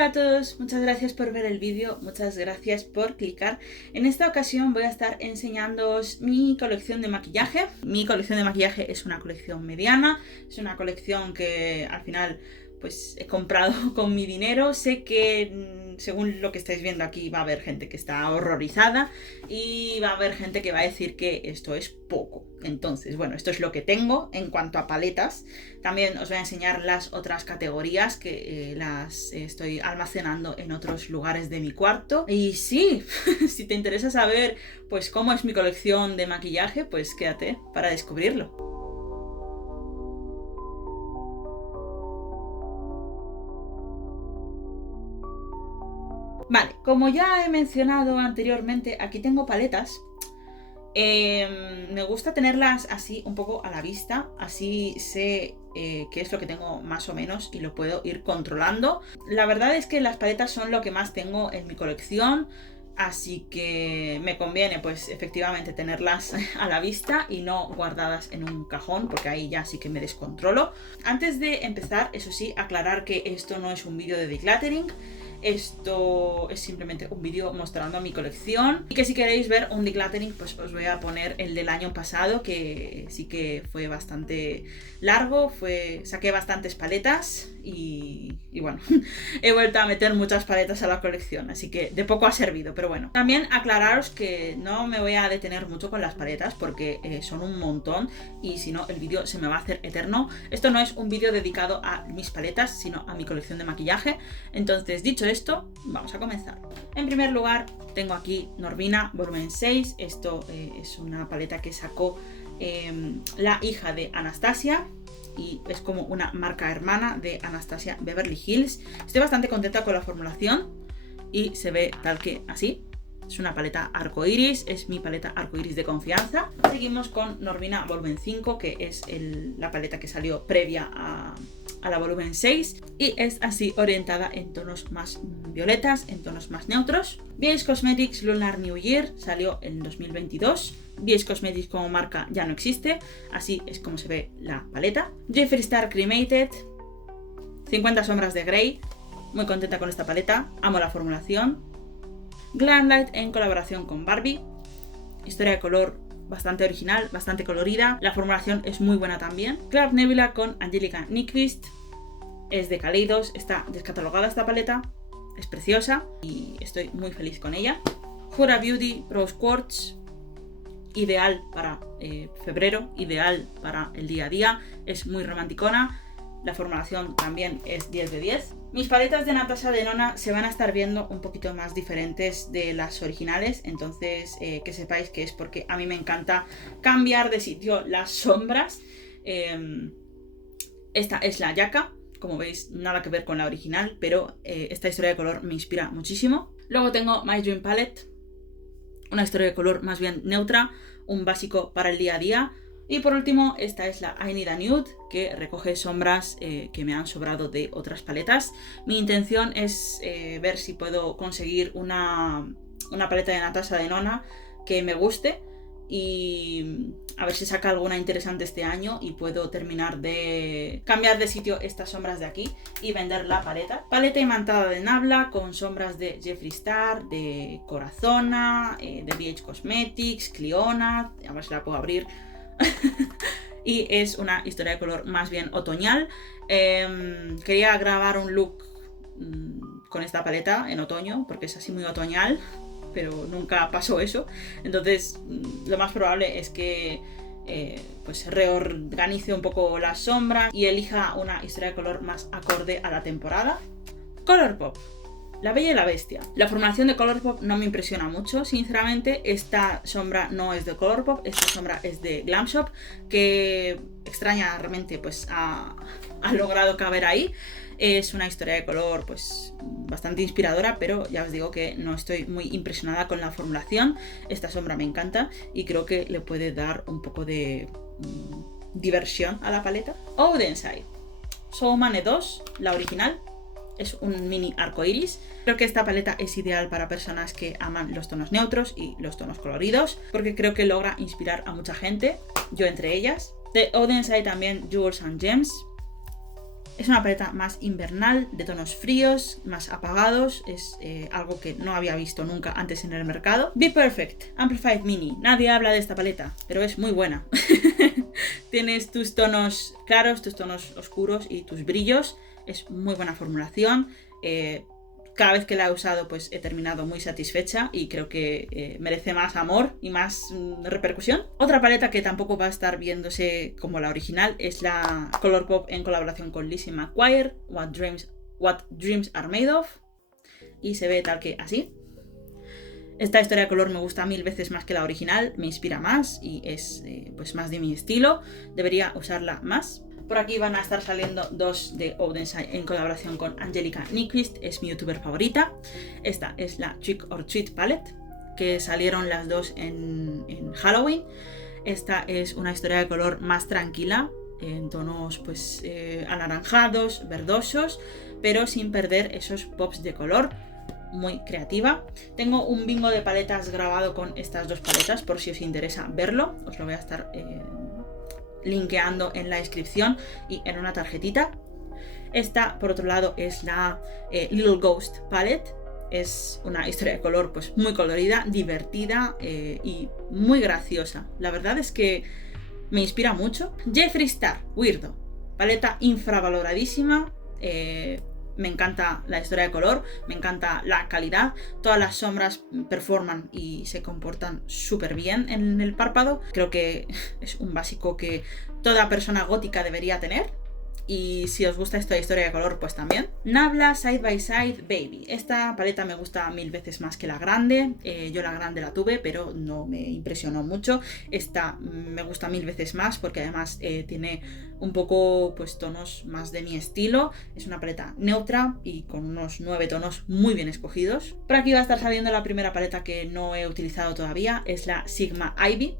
Hola a todos, muchas gracias por ver el vídeo, muchas gracias por clicar. En esta ocasión voy a estar enseñándoos mi colección de maquillaje. Mi colección de maquillaje es una colección mediana, es una colección que al final pues he comprado con mi dinero. Sé que según lo que estáis viendo aquí va a haber gente que está horrorizada y va a haber gente que va a decir que esto es poco. Entonces, bueno, esto es lo que tengo en cuanto a paletas. También os voy a enseñar las otras categorías que las estoy almacenando en otros lugares de mi cuarto. Y sí, si te interesa saber pues cómo es mi colección de maquillaje, pues quédate para descubrirlo. Vale, como ya he mencionado anteriormente, aquí tengo paletas. Me gusta tenerlas así un poco a la vista, así sé qué es lo que tengo más o menos y lo puedo ir controlando. La verdad es que las paletas son lo que más tengo en mi colección, así que me conviene pues efectivamente tenerlas a la vista y no guardadas en un cajón, porque ahí ya sí que me descontrolo. Antes de empezar, eso sí, aclarar que esto no es un vídeo de decluttering. Esto es simplemente un vídeo mostrando mi colección y que si queréis ver un decluttering pues os voy a poner el del año pasado, que sí que fue bastante largo, saqué bastantes paletas y bueno, he vuelto a meter muchas paletas a la colección, así que de poco ha servido, pero bueno. También aclararos que no me voy a detener mucho con las paletas porque son un montón y si no el vídeo se me va a hacer eterno. Esto no es un vídeo dedicado a mis paletas, sino a mi colección de maquillaje. Entonces, dicho esto, vamos a comenzar. En primer lugar tengo aquí Norvina Volumen 6. Esto es una paleta que sacó la hija de Anastasia y es como una marca hermana de Anastasia Beverly Hills. Estoy bastante contenta con la formulación y se ve tal que así. Es una paleta arcoiris, es mi paleta arcoiris de confianza. Seguimos con Norvina Volumen 5, que es la paleta que salió previa a la volumen 6 y es así orientada en tonos más violetas, en tonos más neutros. BH Cosmetics Lunar New Year salió en 2022. BH Cosmetics como marca ya no existe, así es como se ve la paleta. Jeffree Star Cremated, 50 sombras de Grey, muy contenta con esta paleta, amo la formulación. Glamlight en colaboración con Barbie, historia de color bastante original, bastante colorida, la formulación es muy buena también. Club Nebula con Angelica Nyquist, es de Kaleidos, está descatalogada esta paleta, es preciosa y estoy muy feliz con ella. Huda Beauty Rose Quartz, ideal para febrero, ideal para el día a día, es muy romanticona, la formulación también es 10 de 10. Mis paletas de Natasha Denona se van a estar viendo un poquito más diferentes de las originales, entonces que sepáis que es porque a mí me encanta cambiar de sitio las sombras. Esta es la Yaka, como veis nada que ver con la original, pero esta historia de color me inspira muchísimo. Luego tengo My Dream Palette, una historia de color más bien neutra, un básico para el día a día. Y por último, esta es la I Need a Nude, que recoge sombras que me han sobrado de otras paletas. Mi intención es ver si puedo conseguir una paleta de Natasha Denona que me guste y a ver si saca alguna interesante este año y puedo terminar de cambiar de sitio estas sombras de aquí y vender la paleta. Paleta imantada de Nabla con sombras de Jeffree Star, de Corazona, de BH Cosmetics, Cliona, a ver si la puedo abrir. Y es una historia de color más bien otoñal. Quería grabar un look con esta paleta en otoño porque es así muy otoñal, pero nunca pasó eso. Entonces lo más probable es que pues reorganice un poco las sombras y elija una historia de color más acorde a la temporada. Colourpop, La Bella y la Bestia. La formulación de Colourpop no me impresiona mucho, sinceramente. Esta sombra no es de Colourpop, esta sombra es de Glam Shop, que extrañamente pues ha logrado caber ahí. Es una historia de color pues bastante inspiradora, pero ya os digo que no estoy muy impresionada con la formulación. Esta sombra me encanta y creo que le puede dar un poco de diversión a la paleta. Odenside, So Mane 2, la original. Es un mini arcoiris. Creo que esta paleta es ideal para personas que aman los tonos neutros y los tonos coloridos, porque creo que logra inspirar a mucha gente, yo entre ellas. De Odenside también Jewels and Gems. Es una paleta más invernal, de tonos fríos, más apagados. Es algo que no había visto nunca antes en el mercado. Be Perfect Amplified Mini. Nadie habla de esta paleta, pero es muy buena. Tienes tus tonos claros, tus tonos oscuros y tus brillos. Es muy buena formulación. Cada vez que la he usado pues he terminado muy satisfecha y creo que merece más amor y más repercusión. Otra paleta que tampoco va a estar viéndose como la original es la Colourpop en colaboración con Lizzie McGuire, What Dreams Are Made Of, y se ve tal que así. Esta historia de color me gusta 1000 veces más que la original, me inspira más y es pues más de mi estilo, debería usarla más. Por aquí van a estar saliendo dos de Oudenside en colaboración con Angelica Nyquist, es mi youtuber favorita. Esta es la Trick or Treat Palette, que salieron las dos en Halloween. Esta es una historia de color más tranquila, en tonos pues anaranjados, verdosos, pero sin perder esos pops de color. Muy creativa. Tengo un bingo de paletas grabado con estas dos paletas por si os interesa verlo. Os lo voy a estar linkeando en la descripción y en una tarjetita. Esta, por otro lado, es la Little Ghost Palette. Es una historia de color pues muy colorida, divertida y muy graciosa. La verdad es que me inspira mucho. Jeffree Star Weirdo, paleta infravaloradísima. Me encanta la historia de color, me encanta la calidad, todas las sombras performan y se comportan súper bien en el párpado. Creo que es un básico que toda persona gótica debería tener. Y si os gusta esta historia de color, pues también. Nabla Side by Side Baby. Esta paleta me gusta 1000 veces más que la grande. Yo la grande la tuve, pero no me impresionó mucho. Esta me gusta 1000 veces más porque además tiene un poco pues tonos más de mi estilo. Es una paleta neutra y con unos 9 tonos muy bien escogidos. Por aquí va a estar saliendo la primera paleta que no he utilizado todavía. Es la Sigma Ivy.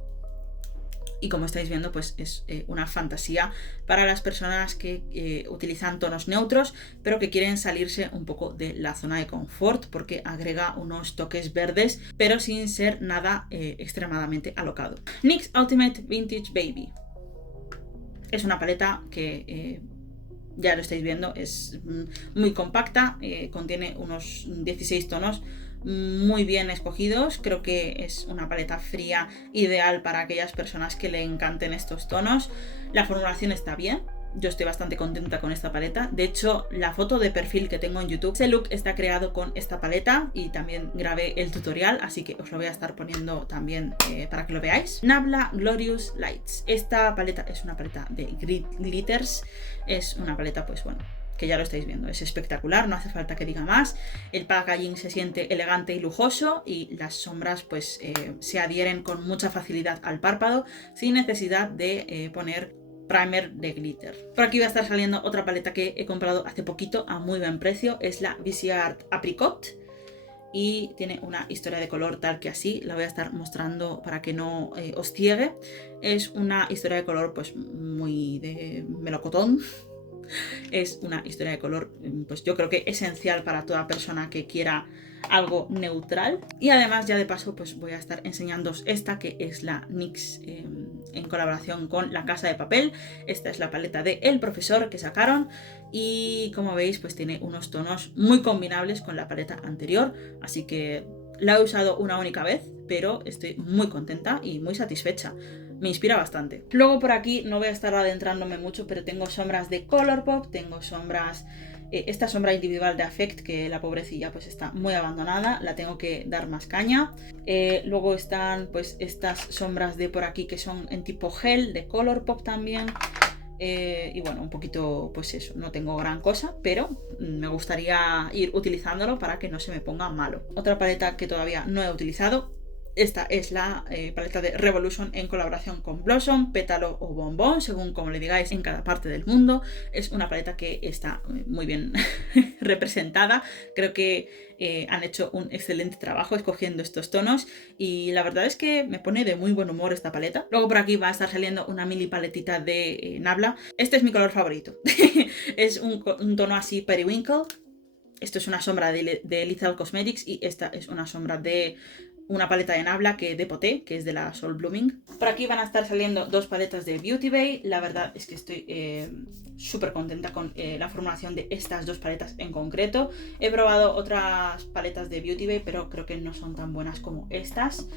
Y como estáis viendo, pues es una fantasía para las personas que utilizan tonos neutros, pero que quieren salirse un poco de la zona de confort, porque agrega unos toques verdes, pero sin ser nada extremadamente alocado. NYX Ultimate Vintage Baby. Es una paleta que ya lo estáis viendo, es muy compacta, contiene unos 16 tonos muy bien escogidos. Creo que es una paleta fría ideal para aquellas personas que le encanten estos tonos. La formulación está bien, yo estoy bastante contenta con esta paleta. De hecho, la foto de perfil que tengo en YouTube, ese look está creado con esta paleta y también grabé el tutorial, así que os lo voy a estar poniendo también para que lo veáis. Nabla Glorious Lights. Esta paleta es una paleta de glitters, es una paleta pues bueno, que ya lo estáis viendo, es espectacular, no hace falta que diga más. El packaging se siente elegante y lujoso y las sombras pues se adhieren con mucha facilidad al párpado sin necesidad de poner primer de glitter. Por aquí va a estar saliendo otra paleta que he comprado hace poquito a muy buen precio, es la Viseart Apricot y tiene una historia de color tal que así, la voy a estar mostrando para que no os ciegue. Es una historia de color pues muy de melocotón. Es una historia de color, pues yo creo que esencial para toda persona que quiera algo neutral. Y además ya de paso pues voy a estar enseñándoos esta que es la NYX en colaboración con La Casa de Papel. Esta es la paleta de El Profesor que sacaron y como veis pues tiene unos tonos muy combinables con la paleta anterior, así que la he usado una única vez, pero estoy muy contenta y muy satisfecha. Me inspira bastante. Luego por aquí no voy a estar adentrándome mucho, pero tengo sombras de Colourpop, tengo sombras... esta sombra individual de Affect, que la pobrecilla pues está muy abandonada, la tengo que dar más caña. Luego están pues estas sombras de por aquí que son en tipo gel, de Colourpop también. Y bueno, un poquito pues eso, no tengo gran cosa, pero me gustaría ir utilizándolo para que no se me ponga malo. Otra paleta que todavía no he utilizado. Esta es la paleta de Revolution en colaboración con Blossom, Pétalo o Bombón, según como le digáis en cada parte del mundo. Es una paleta que está muy bien representada. Creo que han hecho un excelente trabajo escogiendo estos tonos y la verdad es que me pone de muy buen humor esta paleta. Luego por aquí va a estar saliendo una mini paletita de Nabla. Este es mi color favorito. Es un tono así periwinkle. Esto es una sombra de Lethal Cosmetics y esta es una sombra de una paleta de Nabla que Depoté, que es de la Soul Blooming. Por aquí van a estar saliendo 2 paletas de Beauty Bay. La verdad es que estoy súper contenta con la formulación de estas 2 paletas en concreto. He probado otras paletas de Beauty Bay, pero creo que no son tan buenas como estas.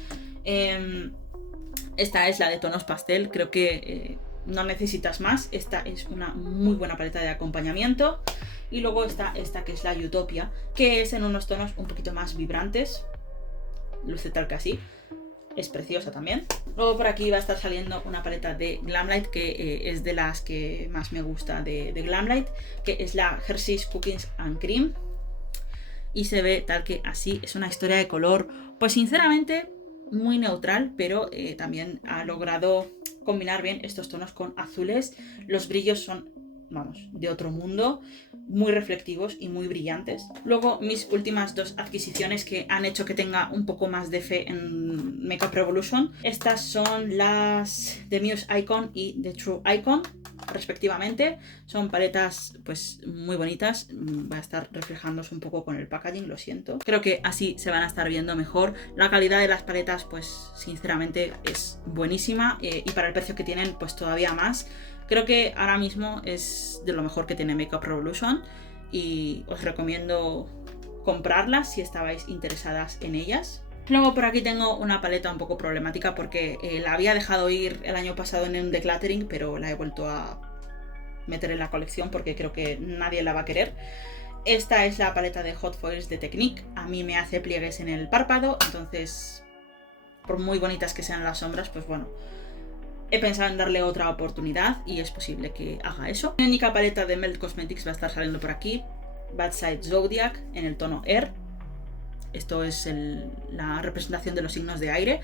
Esta es la de tonos pastel, creo que no necesitas más. Esta es una muy buena paleta de acompañamiento. Y luego está esta que es la Utopia, que es en unos tonos un poquito más vibrantes. Luce tal que así. Es preciosa también. Luego por aquí va a estar saliendo una paleta de Glamlite, que es de las que más me gusta de Glamlite, que es la Hershey's Cookies and Cream. Y se ve tal que así. Es una historia de color, pues sinceramente muy neutral, pero también ha logrado combinar bien estos tonos con azules. Los brillos son, vamos, de otro mundo, muy reflectivos y muy brillantes. Luego mis últimas 2 adquisiciones que han hecho que tenga un poco más de fe en Makeup Revolution. Estas son las The Muse Icon y The True Icon, respectivamente. Son paletas pues muy bonitas. Va a estar reflejándose un poco con el packaging, lo siento. Creo que así se van a estar viendo mejor. La calidad de las paletas pues sinceramente es buenísima, y para el precio que tienen pues todavía más. Creo que ahora mismo es de lo mejor que tiene Makeup Revolution y os recomiendo comprarlas si estabais interesadas en ellas. Luego por aquí tengo una paleta un poco problemática porque la había dejado ir el año pasado en un decluttering, pero la he vuelto a meter en la colección porque creo que nadie la va a querer. Esta es la paleta de Hot Foils de Technique. A mí me hace pliegues en el párpado, entonces por muy bonitas que sean las sombras, pues bueno, he pensado en darle otra oportunidad y es posible que haga eso. Mi única paleta de Melt Cosmetics va a estar saliendo por aquí. Bad Side Zodiac en el tono Air. Esto es la representación de los signos de aire.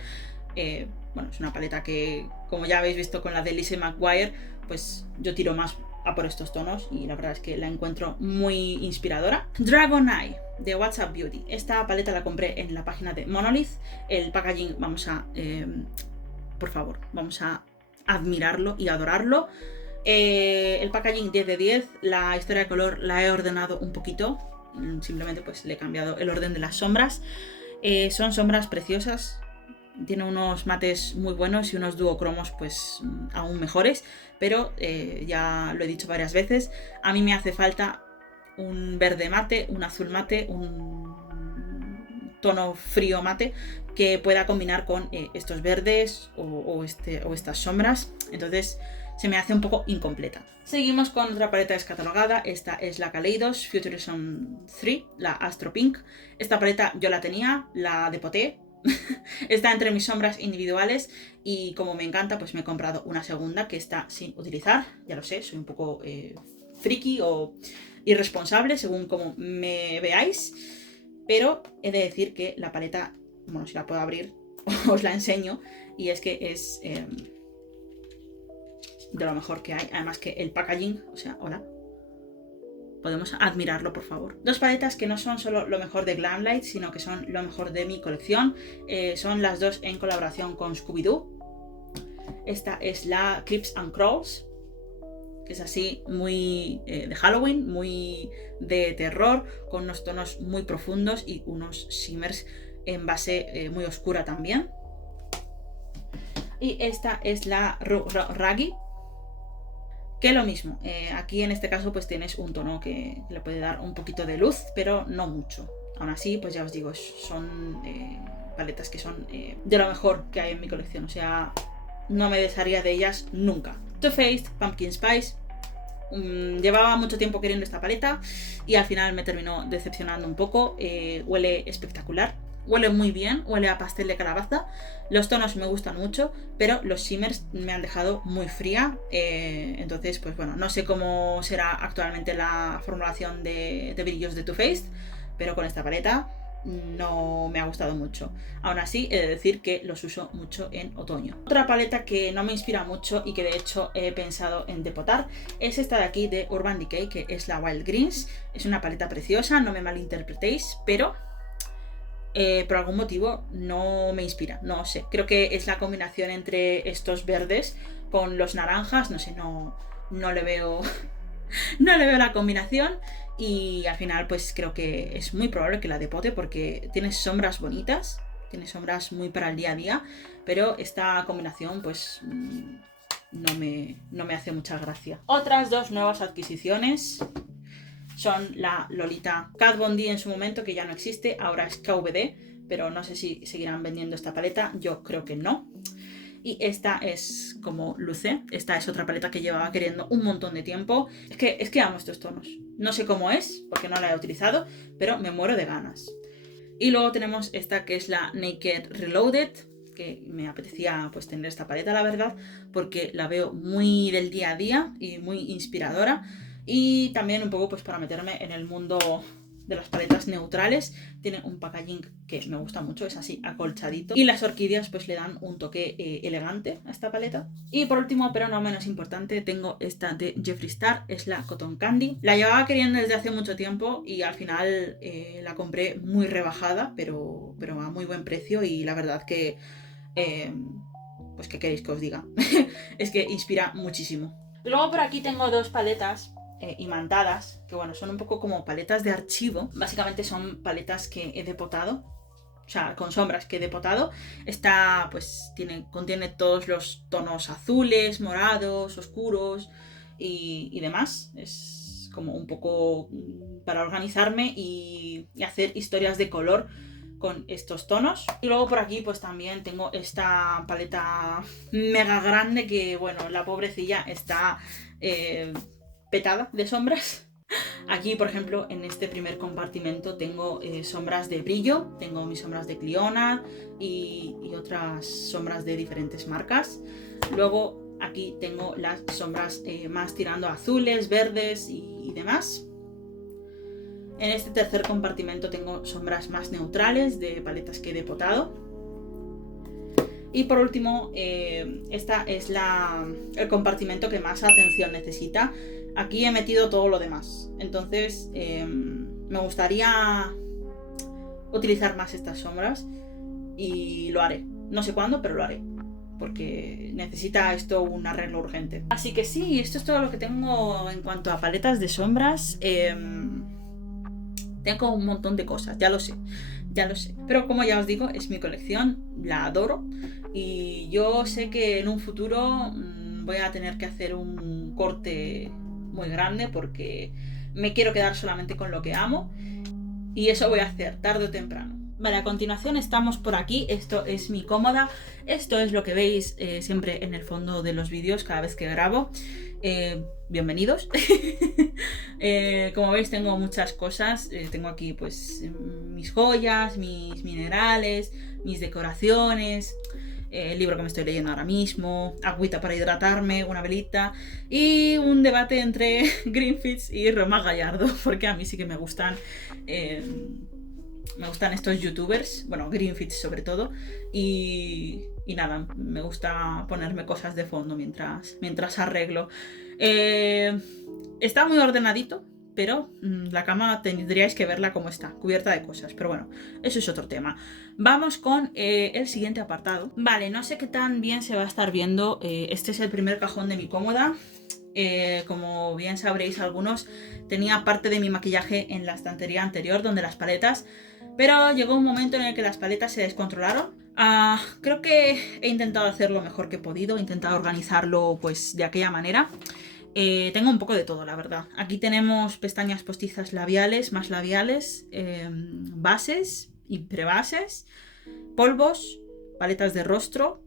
Bueno, es una paleta que, como ya habéis visto con la de Lizzie McGuire, pues yo tiro más a por estos tonos y la verdad es que la encuentro muy inspiradora. Dragon Eye de WhatsApp Beauty. Esta paleta la compré en la página de Monolith. El packaging, por favor, vamos a admirarlo y adorarlo. El packaging 10 de 10. La historia de color la he ordenado un poquito. Simplemente pues le he cambiado el orden de las sombras. Son sombras preciosas. Tiene unos mates muy buenos y unos duocromos pues aún mejores. Pero ya lo he dicho varias veces, a mí me hace falta un verde mate, un azul mate, un tono frío mate que pueda combinar con estos verdes o estas sombras. Entonces se me hace un poco incompleta. Seguimos con otra paleta descatalogada. Esta es la Kaleidos Futurism 3, la Astro Pink. Esta paleta yo la tenía, la Depoté. Está entre mis sombras individuales y como me encanta pues me he comprado una segunda que está sin utilizar. Ya lo sé, soy un poco friki o irresponsable según como me veáis, pero he de decir que la paleta, bueno, si la puedo abrir os la enseño, y es que es de lo mejor que hay. Además que el packaging, o sea, hola, podemos admirarlo, por favor. 2 paletas que no son solo lo mejor de Glamlite, sino que son lo mejor de mi colección. Son las 2 en colaboración con Scooby-Doo. Esta es la Creeps and Crawls, que es así muy de Halloween, muy de terror, con unos tonos muy profundos y unos shimmers en base muy oscura también. Y esta es la Raggy, que lo mismo, aquí en este caso pues tienes un tono que le puede dar un poquito de luz, pero no mucho. Aún así, pues ya os digo, son paletas que son de lo mejor que hay en mi colección, o sea, no me desharía de ellas nunca. Too Faced Pumpkin Spice. Llevaba mucho tiempo queriendo esta paleta y al final me terminó decepcionando un poco. Huele espectacular. Huele muy bien, huele a pastel de calabaza. Los tonos me gustan mucho, pero los shimmers me han dejado muy fría. Entonces, pues bueno, no sé cómo será actualmente la formulación de brillos de Too Faced, pero con esta paleta no me ha gustado mucho. Aún así, he de decir que los uso mucho en otoño. Otra paleta que no me inspira mucho y que de hecho he pensado en depotar es esta de aquí de Urban Decay, que es la Wild Greens. Es una paleta preciosa, no me malinterpretéis, pero por algún motivo no me inspira, no sé, creo que es la combinación entre estos verdes con los naranjas, no sé, no le veo no le veo la combinación y al final pues creo que es muy probable que la depote porque tiene sombras bonitas, tiene sombras muy para el día a día, pero esta combinación pues no me hace mucha gracia. Otras dos nuevas adquisiciones son la Lolita Kat Von D en su momento, que ya no existe, ahora es KVD, pero no sé si seguirán vendiendo esta paleta, yo creo que no. Y esta es como luce, esta es otra paleta que llevaba queriendo un montón de tiempo. Es que amo estos tonos, no sé cómo es, porque no la he utilizado, pero me muero de ganas. Y luego tenemos esta que es la Naked Reloaded, que me apetecía pues tener esta paleta, la verdad, porque la veo muy del día a día y muy inspiradora. Y también un poco pues para meterme en el mundo de las paletas neutrales. Tiene un packaging que me gusta mucho, es así acolchadito. Y las orquídeas pues le dan un toque elegante a esta paleta. Y por último, pero no menos importante, tengo esta de Jeffree Star, es la Cotton Candy. La llevaba queriendo desde hace mucho tiempo y al final la compré muy rebajada, pero a muy buen precio, y la verdad que... pues qué queréis que os diga. Es que inspira muchísimo. Luego por aquí tengo dos paletas imantadas, que bueno, son un poco como paletas de archivo. Básicamente son paletas que he depotado, o sea, con sombras que he depotado. Esta pues contiene todos los tonos azules, morados, oscuros y demás. Es como un poco para organizarme y hacer historias de color con estos tonos. Y luego por aquí pues también tengo esta paleta mega grande que, bueno, la pobrecilla está petada de sombras. Aquí, por ejemplo, en este primer compartimento tengo sombras de brillo, tengo mis sombras de Clionadh y otras sombras de diferentes marcas. Luego aquí tengo las sombras más tirando a azules, verdes y demás. En este tercer compartimento tengo sombras más neutrales de paletas que he depotado. Y por último, esta es el compartimento que más atención necesita. Aquí he metido todo lo demás. Entonces me gustaría utilizar más estas sombras y lo haré. No sé cuándo, pero lo haré, porque necesita esto un arreglo urgente. Así que sí, esto es todo lo que tengo en cuanto a paletas de sombras. Tengo un montón de cosas, ya lo sé. Pero como ya os digo, es mi colección, la adoro. Y yo sé que en un futuro voy a tener que hacer un corte muy grande, porque me quiero quedar solamente con lo que amo. Y eso voy a hacer tarde o temprano. Vale, a continuación estamos por aquí. Esto es mi cómoda. Esto es lo que veis siempre en el fondo de los vídeos cada vez que grabo. Bienvenidos. Como veis tengo muchas cosas. Tengo aquí pues mis joyas, mis minerales, mis decoraciones, el libro que me estoy leyendo ahora mismo, agüita para hidratarme, una velita y un debate entre Greenfits y Roma Gallardo, porque a mí sí que me gustan estos youtubers, bueno, Greenfits sobre todo, y nada, me gusta ponerme cosas de fondo mientras arreglo. Está muy ordenadito, pero la cama tendríais que verla como está, cubierta de cosas, pero bueno, eso es otro tema. Vamos con el siguiente apartado. Vale, no sé qué tan bien se va a estar viendo, este es el primer cajón de mi cómoda. Como bien sabréis algunos, tenía parte de mi maquillaje en la estantería anterior, donde las paletas, pero llegó un momento en el que las paletas se descontrolaron. Creo que he intentado hacer lo mejor que he podido, he intentado organizarlo pues de aquella manera. Tengo un poco de todo, la verdad. Aquí tenemos pestañas postizas labiales, más labiales, bases y prebases, polvos, paletas de rostro,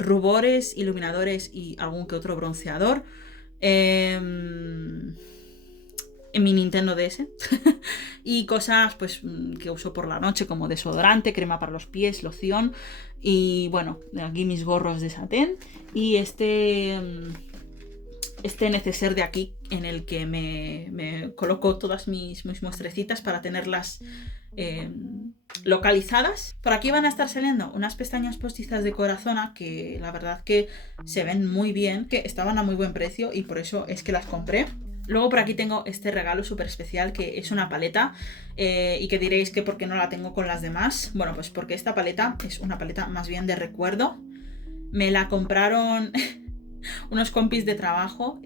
rubores, iluminadores y algún que otro bronceador. En mi Nintendo DS y cosas pues que uso por la noche, como desodorante, crema para los pies, loción, y bueno, aquí mis gorros de satén y este neceser de aquí en el que me coloco todas mis muestrecitas para tenerlas localizadas. Por aquí van a estar saliendo unas pestañas postizas de Corazona que la verdad que se ven muy bien, que estaban a muy buen precio y por eso es que las compré. Luego por aquí tengo este regalo súper especial, que es una paleta, y que diréis que por qué no la tengo con las demás. Bueno, pues porque esta paleta es una paleta más bien de recuerdo. Me la compraron unos compis de trabajo,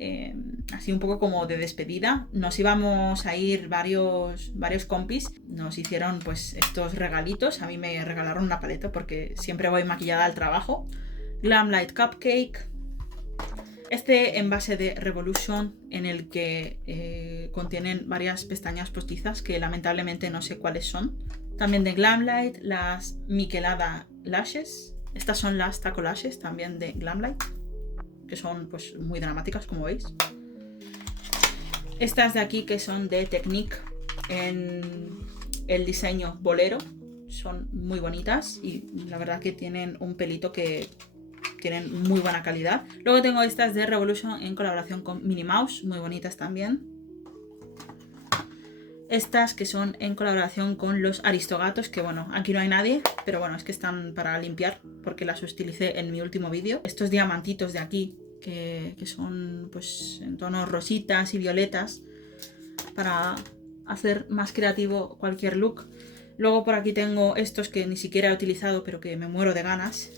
así un poco como de despedida. Nos íbamos a ir varios compis, nos hicieron pues estos regalitos. A mí me regalaron una paleta porque siempre voy maquillada al trabajo. Glamlight Cupcake. Este envase de Revolution en el que contienen varias pestañas postizas que lamentablemente no sé cuáles son. También de Glamlight, las Michelada Lashes. Estas son las Taco Lashes también de Glamlight, que son pues muy dramáticas, como veis. Estas de aquí que son de Technique en el diseño bolero. Son muy bonitas y la verdad que tienen un pelito que tienen muy buena calidad. Luego tengo estas de Revolution en colaboración con Minnie Mouse, muy bonitas también. Estas que son en colaboración con los Aristogatos, que bueno, aquí no hay nadie, pero bueno, es que están para limpiar porque las utilicé en mi último vídeo. Estos diamantitos de aquí, que son pues en tonos rositas y violetas, para hacer más creativo cualquier look. Luego por aquí tengo estos que ni siquiera he utilizado, pero que me muero de ganas.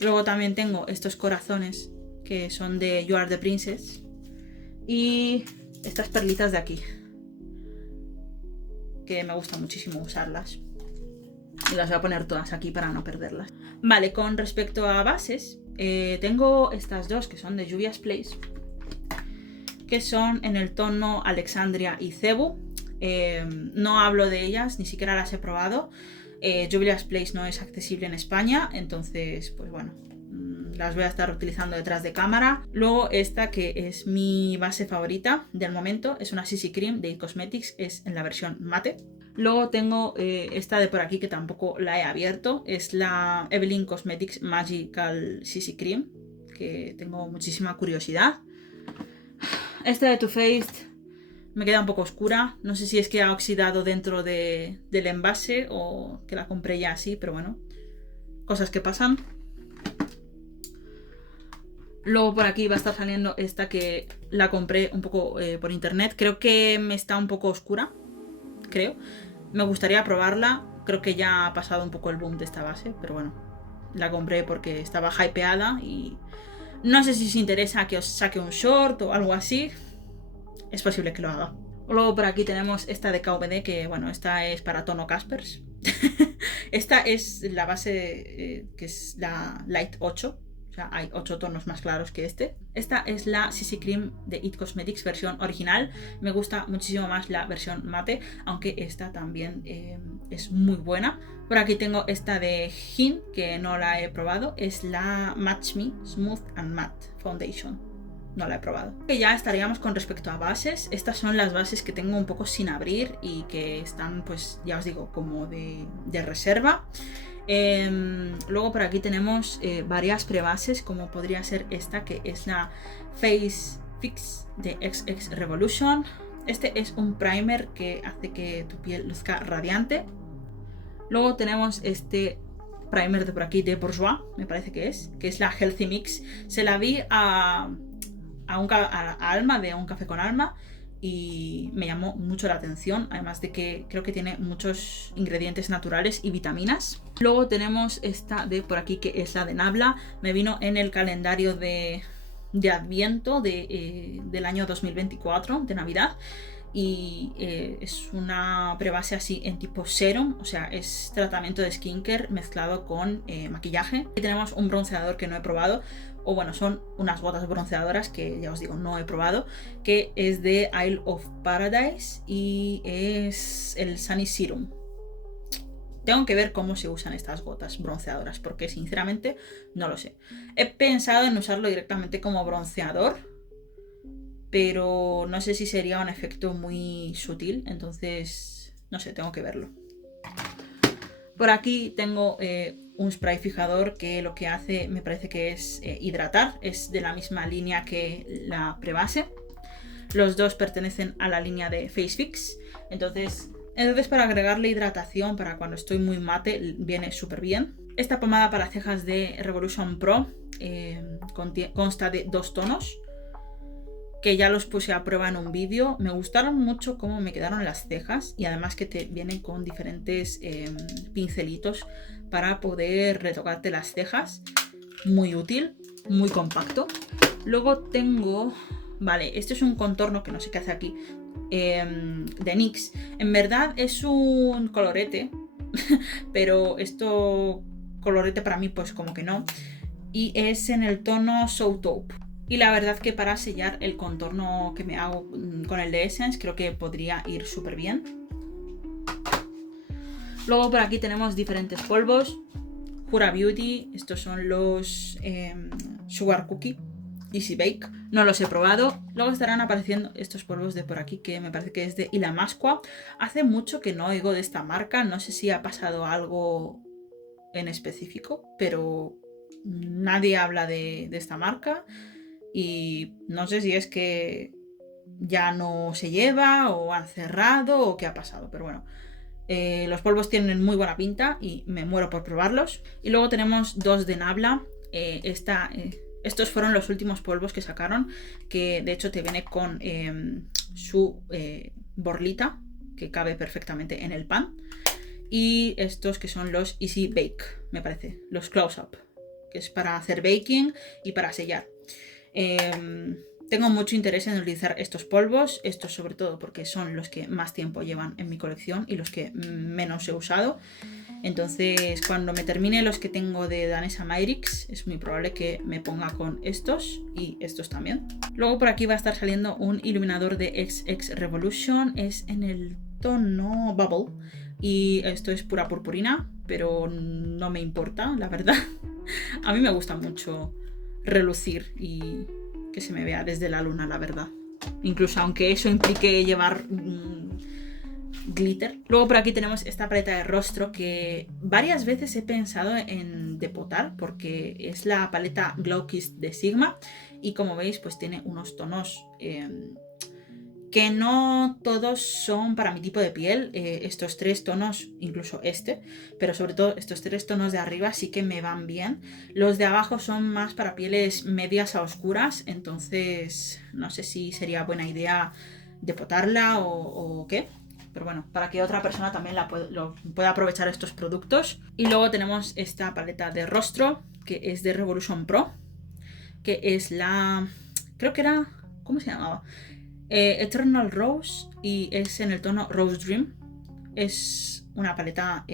Luego también tengo estos corazones que son de You Are the Princess. Y estas perlitas de aquí, que me gusta muchísimo usarlas. Y las voy a poner todas aquí para no perderlas. Vale, con respecto a bases, tengo estas dos que son de Juvia's Place, que son en el tono Alexandria y Cebu. No hablo de ellas, ni siquiera las he probado. Juvia's Place no es accesible en España, entonces pues bueno, las voy a estar utilizando detrás de cámara. Luego esta que es mi base favorita del momento, es una CC Cream de IT Cosmetics, es en la versión mate. Luego tengo esta de por aquí que tampoco la he abierto, es la Evelyn Cosmetics Magical CC Cream, que tengo muchísima curiosidad. Esta de Too Faced me queda un poco oscura, no sé si es que ha oxidado dentro del envase o que la compré ya así, pero bueno, cosas que pasan. Luego por aquí va a estar saliendo esta que la compré un poco por internet. Creo que me está un poco oscura, creo. Me gustaría probarla, creo que ya ha pasado un poco el boom de esta base, pero bueno, la compré porque estaba hypeada y no sé si os interesa que os saque un short o algo así. Es posible que lo haga. Luego por aquí tenemos esta de KVD, que bueno, esta es para tono Caspers. Esta es la base que es la Light 8. O sea, hay 8 tonos más claros que este. Esta es la CC Cream de IT Cosmetics versión original. Me gusta muchísimo más la versión mate, aunque esta también es muy buena. Por aquí tengo esta de Hin, que no la he probado. Es la Match Me Smooth and Matte Foundation. No la he probado. Que ya estaríamos con respecto a bases. Estas son las bases que tengo un poco sin abrir y que están, pues ya os digo, como de reserva. Luego por aquí tenemos varias prebases, como podría ser esta, que es la Face Fix de XX Revolution. Este es un primer que hace que tu piel luzca radiante. Luego tenemos este primer de por aquí de Bourjois, me parece que es la Healthy Mix. Se la vi a Alma de Un Café con Alma y me llamó mucho la atención, además de que creo que tiene muchos ingredientes naturales y vitaminas. Luego tenemos esta de por aquí, que es la de Nabla. Me vino en el calendario de Adviento del año 2024, de Navidad, y es una prebase así en tipo serum, o sea, es tratamiento de skincare mezclado con maquillaje. Y tenemos un bronceador que no he probado, o bueno, son unas gotas bronceadoras que ya os digo no he probado, que es de Isle of Paradise y es el Sunny Serum. Tengo que ver cómo se usan estas gotas bronceadoras porque sinceramente no lo sé. He pensado en usarlo directamente como bronceador, pero no sé si sería un efecto muy sutil, entonces no sé, tengo que verlo. Por aquí tengo un spray fijador que lo que hace me parece que es hidratar. Es de la misma línea que la prebase. Los dos pertenecen a la línea de Face Fix. Entonces para agregarle hidratación para cuando estoy muy mate viene súper bien. Esta pomada para cejas de Revolution Pro consta de 2 tonos, que ya los puse a prueba en un vídeo. Me gustaron mucho cómo me quedaron las cejas y además que te vienen con diferentes pincelitos para poder retocarte las cejas. Muy útil, muy compacto. Luego tengo... Vale, este es un contorno que no sé qué hace aquí, de NYX. En verdad es un colorete, pero esto colorete para mí pues como que no. Y es en el tono So Taupe. Y la verdad que para sellar el contorno que me hago con el de Essence creo que podría ir súper bien. Luego por aquí tenemos diferentes polvos. Huda Beauty, estos son los Sugar Cookie Easy Bake. No los he probado. Luego estarán apareciendo estos polvos de por aquí que me parece que es de Ilamasqua. Hace mucho que no oigo de esta marca. No sé si ha pasado algo en específico, pero nadie habla de esta marca. Y no sé si es que ya no se lleva o han cerrado o qué ha pasado, pero bueno. Los polvos tienen muy buena pinta y me muero por probarlos. Y luego tenemos dos de Nabla. Estos fueron los últimos polvos que sacaron, que de hecho te viene con su borlita, que cabe perfectamente en el pan. Y estos que son los Easy Bake, me parece, los Close Up, que es para hacer baking y para sellar. Tengo mucho interés en utilizar estos polvos, estos sobre todo porque son los que más tiempo llevan en mi colección y los que menos he usado. Entonces cuando me termine los que tengo de Danessa Myricks es muy probable que me ponga con estos y estos también. Luego por aquí va a estar saliendo un iluminador de XX Revolution, es en el tono Bubble y esto es pura purpurina, pero no me importa, la verdad. A mí me gusta mucho relucir y que se me vea desde la luna, la verdad. Incluso aunque eso implique llevar glitter. Luego por aquí tenemos esta paleta de rostro que varias veces he pensado en depotar porque es la paleta Glow Kiss de Sigma y como veis pues tiene unos tonos que no todos son para mi tipo de piel. Estos tres tonos, incluso este, pero sobre todo estos tres tonos de arriba sí que me van bien. Los de abajo son más para pieles medias a oscuras, entonces no sé si sería buena idea depotarla o qué. Pero bueno, para que otra persona también pueda aprovechar estos productos. Y luego tenemos esta paleta de rostro, que es de Revolution Pro, que es la... creo que era... ¿cómo se llamaba? Eternal Rose y es en el tono Rose Dream. Es una paleta,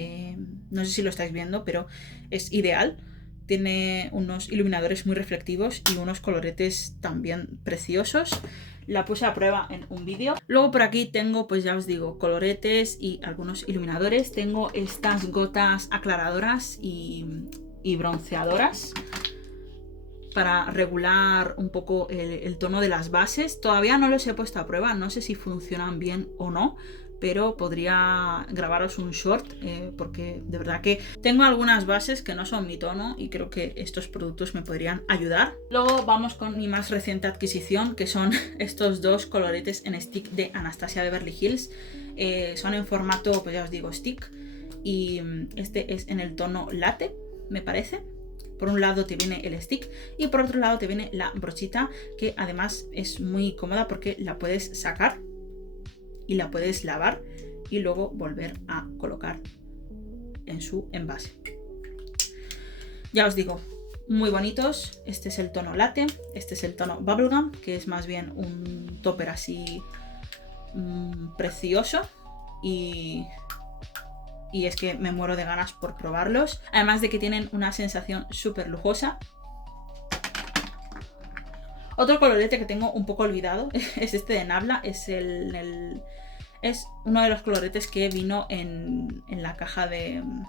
no sé si lo estáis viendo, pero es ideal. Tiene unos iluminadores muy reflectivos y unos coloretes también preciosos. La puse a prueba en un vídeo. Luego por aquí tengo, pues ya os digo, coloretes y algunos iluminadores. Tengo estas gotas aclaradoras y bronceadoras para regular un poco el tono de las bases. Todavía no los he puesto a prueba, no sé si funcionan bien o no, pero podría grabaros un short porque de verdad que tengo algunas bases que no son mi tono y creo que estos productos me podrían ayudar. Luego vamos con mi más reciente adquisición, que son estos dos coloretes en stick de Anastasia Beverly Hills. Son en formato, pues ya os digo, stick, y este es en el tono latte, me parece. Por un lado te viene el stick y por otro lado te viene la brochita, que además es muy cómoda porque la puedes sacar y la puedes lavar y luego volver a colocar en su envase. Ya os digo, muy bonitos. Este es el tono latte, este es el tono bubblegum, que es más bien un topper así precioso y es que me muero de ganas por probarlos. Además de que tienen una sensación súper lujosa. Otro colorete que tengo un poco olvidado es este de Nabla. Es uno de los coloretes que vino en la caja en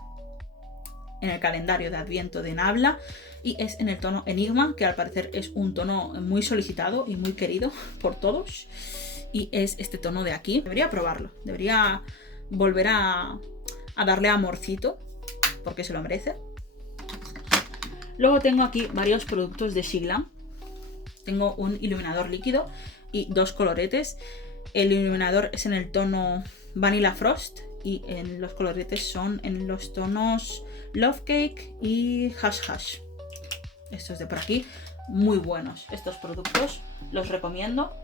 el calendario de Adviento de Nabla. Y es en el tono Enigma, que al parecer es un tono muy solicitado y muy querido por todos. Y es este tono de aquí. Debería probarlo. Debería volver a darle amorcito, porque se lo merece. Luego tengo aquí varios productos de Siglam. Tengo un iluminador líquido y dos coloretes. El iluminador es en el tono Vanilla Frost y los coloretes son en los tonos Love Cake y Hush Hush. Estos de por aquí, muy buenos estos productos, los recomiendo.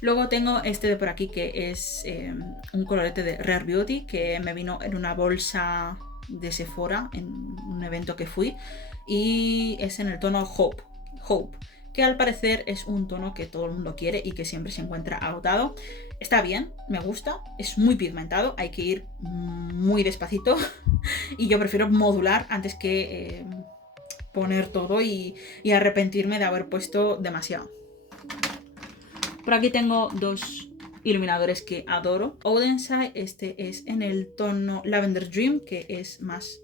Luego tengo este de por aquí, que es un colorete de Rare Beauty, que me vino en una bolsa de Sephora en un evento que fui, y es en el tono Hope, Hope, que al parecer es un tono que todo el mundo quiere y que siempre se encuentra agotado. Está bien, me gusta, es muy pigmentado, hay que ir muy despacito y yo prefiero modular antes que poner todo y arrepentirme de haber puesto demasiado. Por aquí tengo dos iluminadores que adoro. Odensai, este es en el tono Lavender Dream, que es más,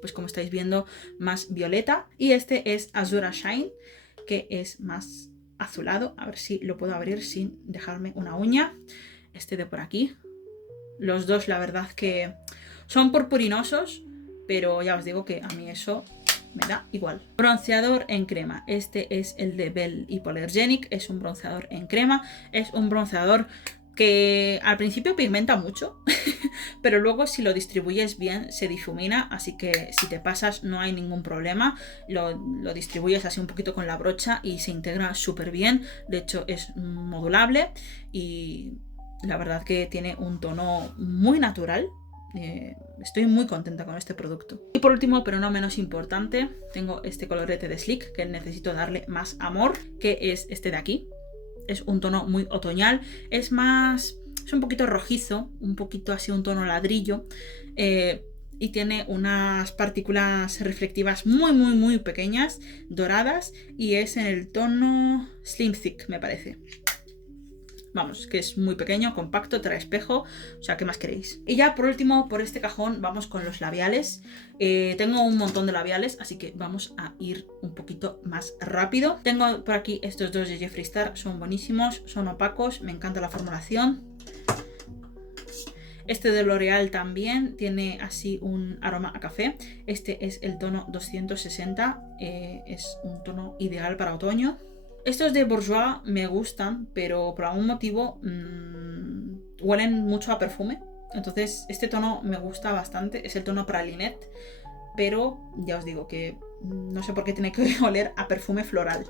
pues como estáis viendo, más violeta. Y este es Azura Shine, que es más azulado. A ver si lo puedo abrir sin dejarme una uña. Este de por aquí. Los dos, la verdad que son purpurinosos, pero ya os digo que a mí eso me da igual. Bronceador en crema. Este es el de Belle Hypoallergenic. Es un bronceador en crema. Es un bronceador que al principio pigmenta mucho, pero luego si lo distribuyes bien se difumina, así que si te pasas no hay ningún problema. Lo distribuyes así un poquito con la brocha y se integra súper bien. De hecho es modulable y la verdad que tiene un tono muy natural. Estoy muy contenta con este producto. Y por último, pero no menos importante, tengo este colorete de Sleek que necesito darle más amor, que es este de aquí. Es un tono muy otoñal, es un poquito rojizo, un poquito así un tono ladrillo, y tiene unas partículas reflectivas muy pequeñas, doradas, y es en el tono Slim Thick, me parece. Vamos, que es muy pequeño, compacto, trae espejo, o sea, ¿qué más queréis? Y ya por último, por este cajón, vamos con los labiales. Tengo un montón de labiales, así que vamos a ir un poquito más rápido. Tengo por aquí estos dos de Jeffree Star, son buenísimos, son opacos, me encanta la formulación. Este de L'Oreal también tiene así un aroma a café. Este es el tono 260, es un tono ideal para otoño. Estos de Bourjois me gustan, pero por algún motivo huelen mucho a perfume. Entonces este tono me gusta bastante, es el tono Pralinette, pero ya os digo que no sé por qué tiene que oler a perfume floral.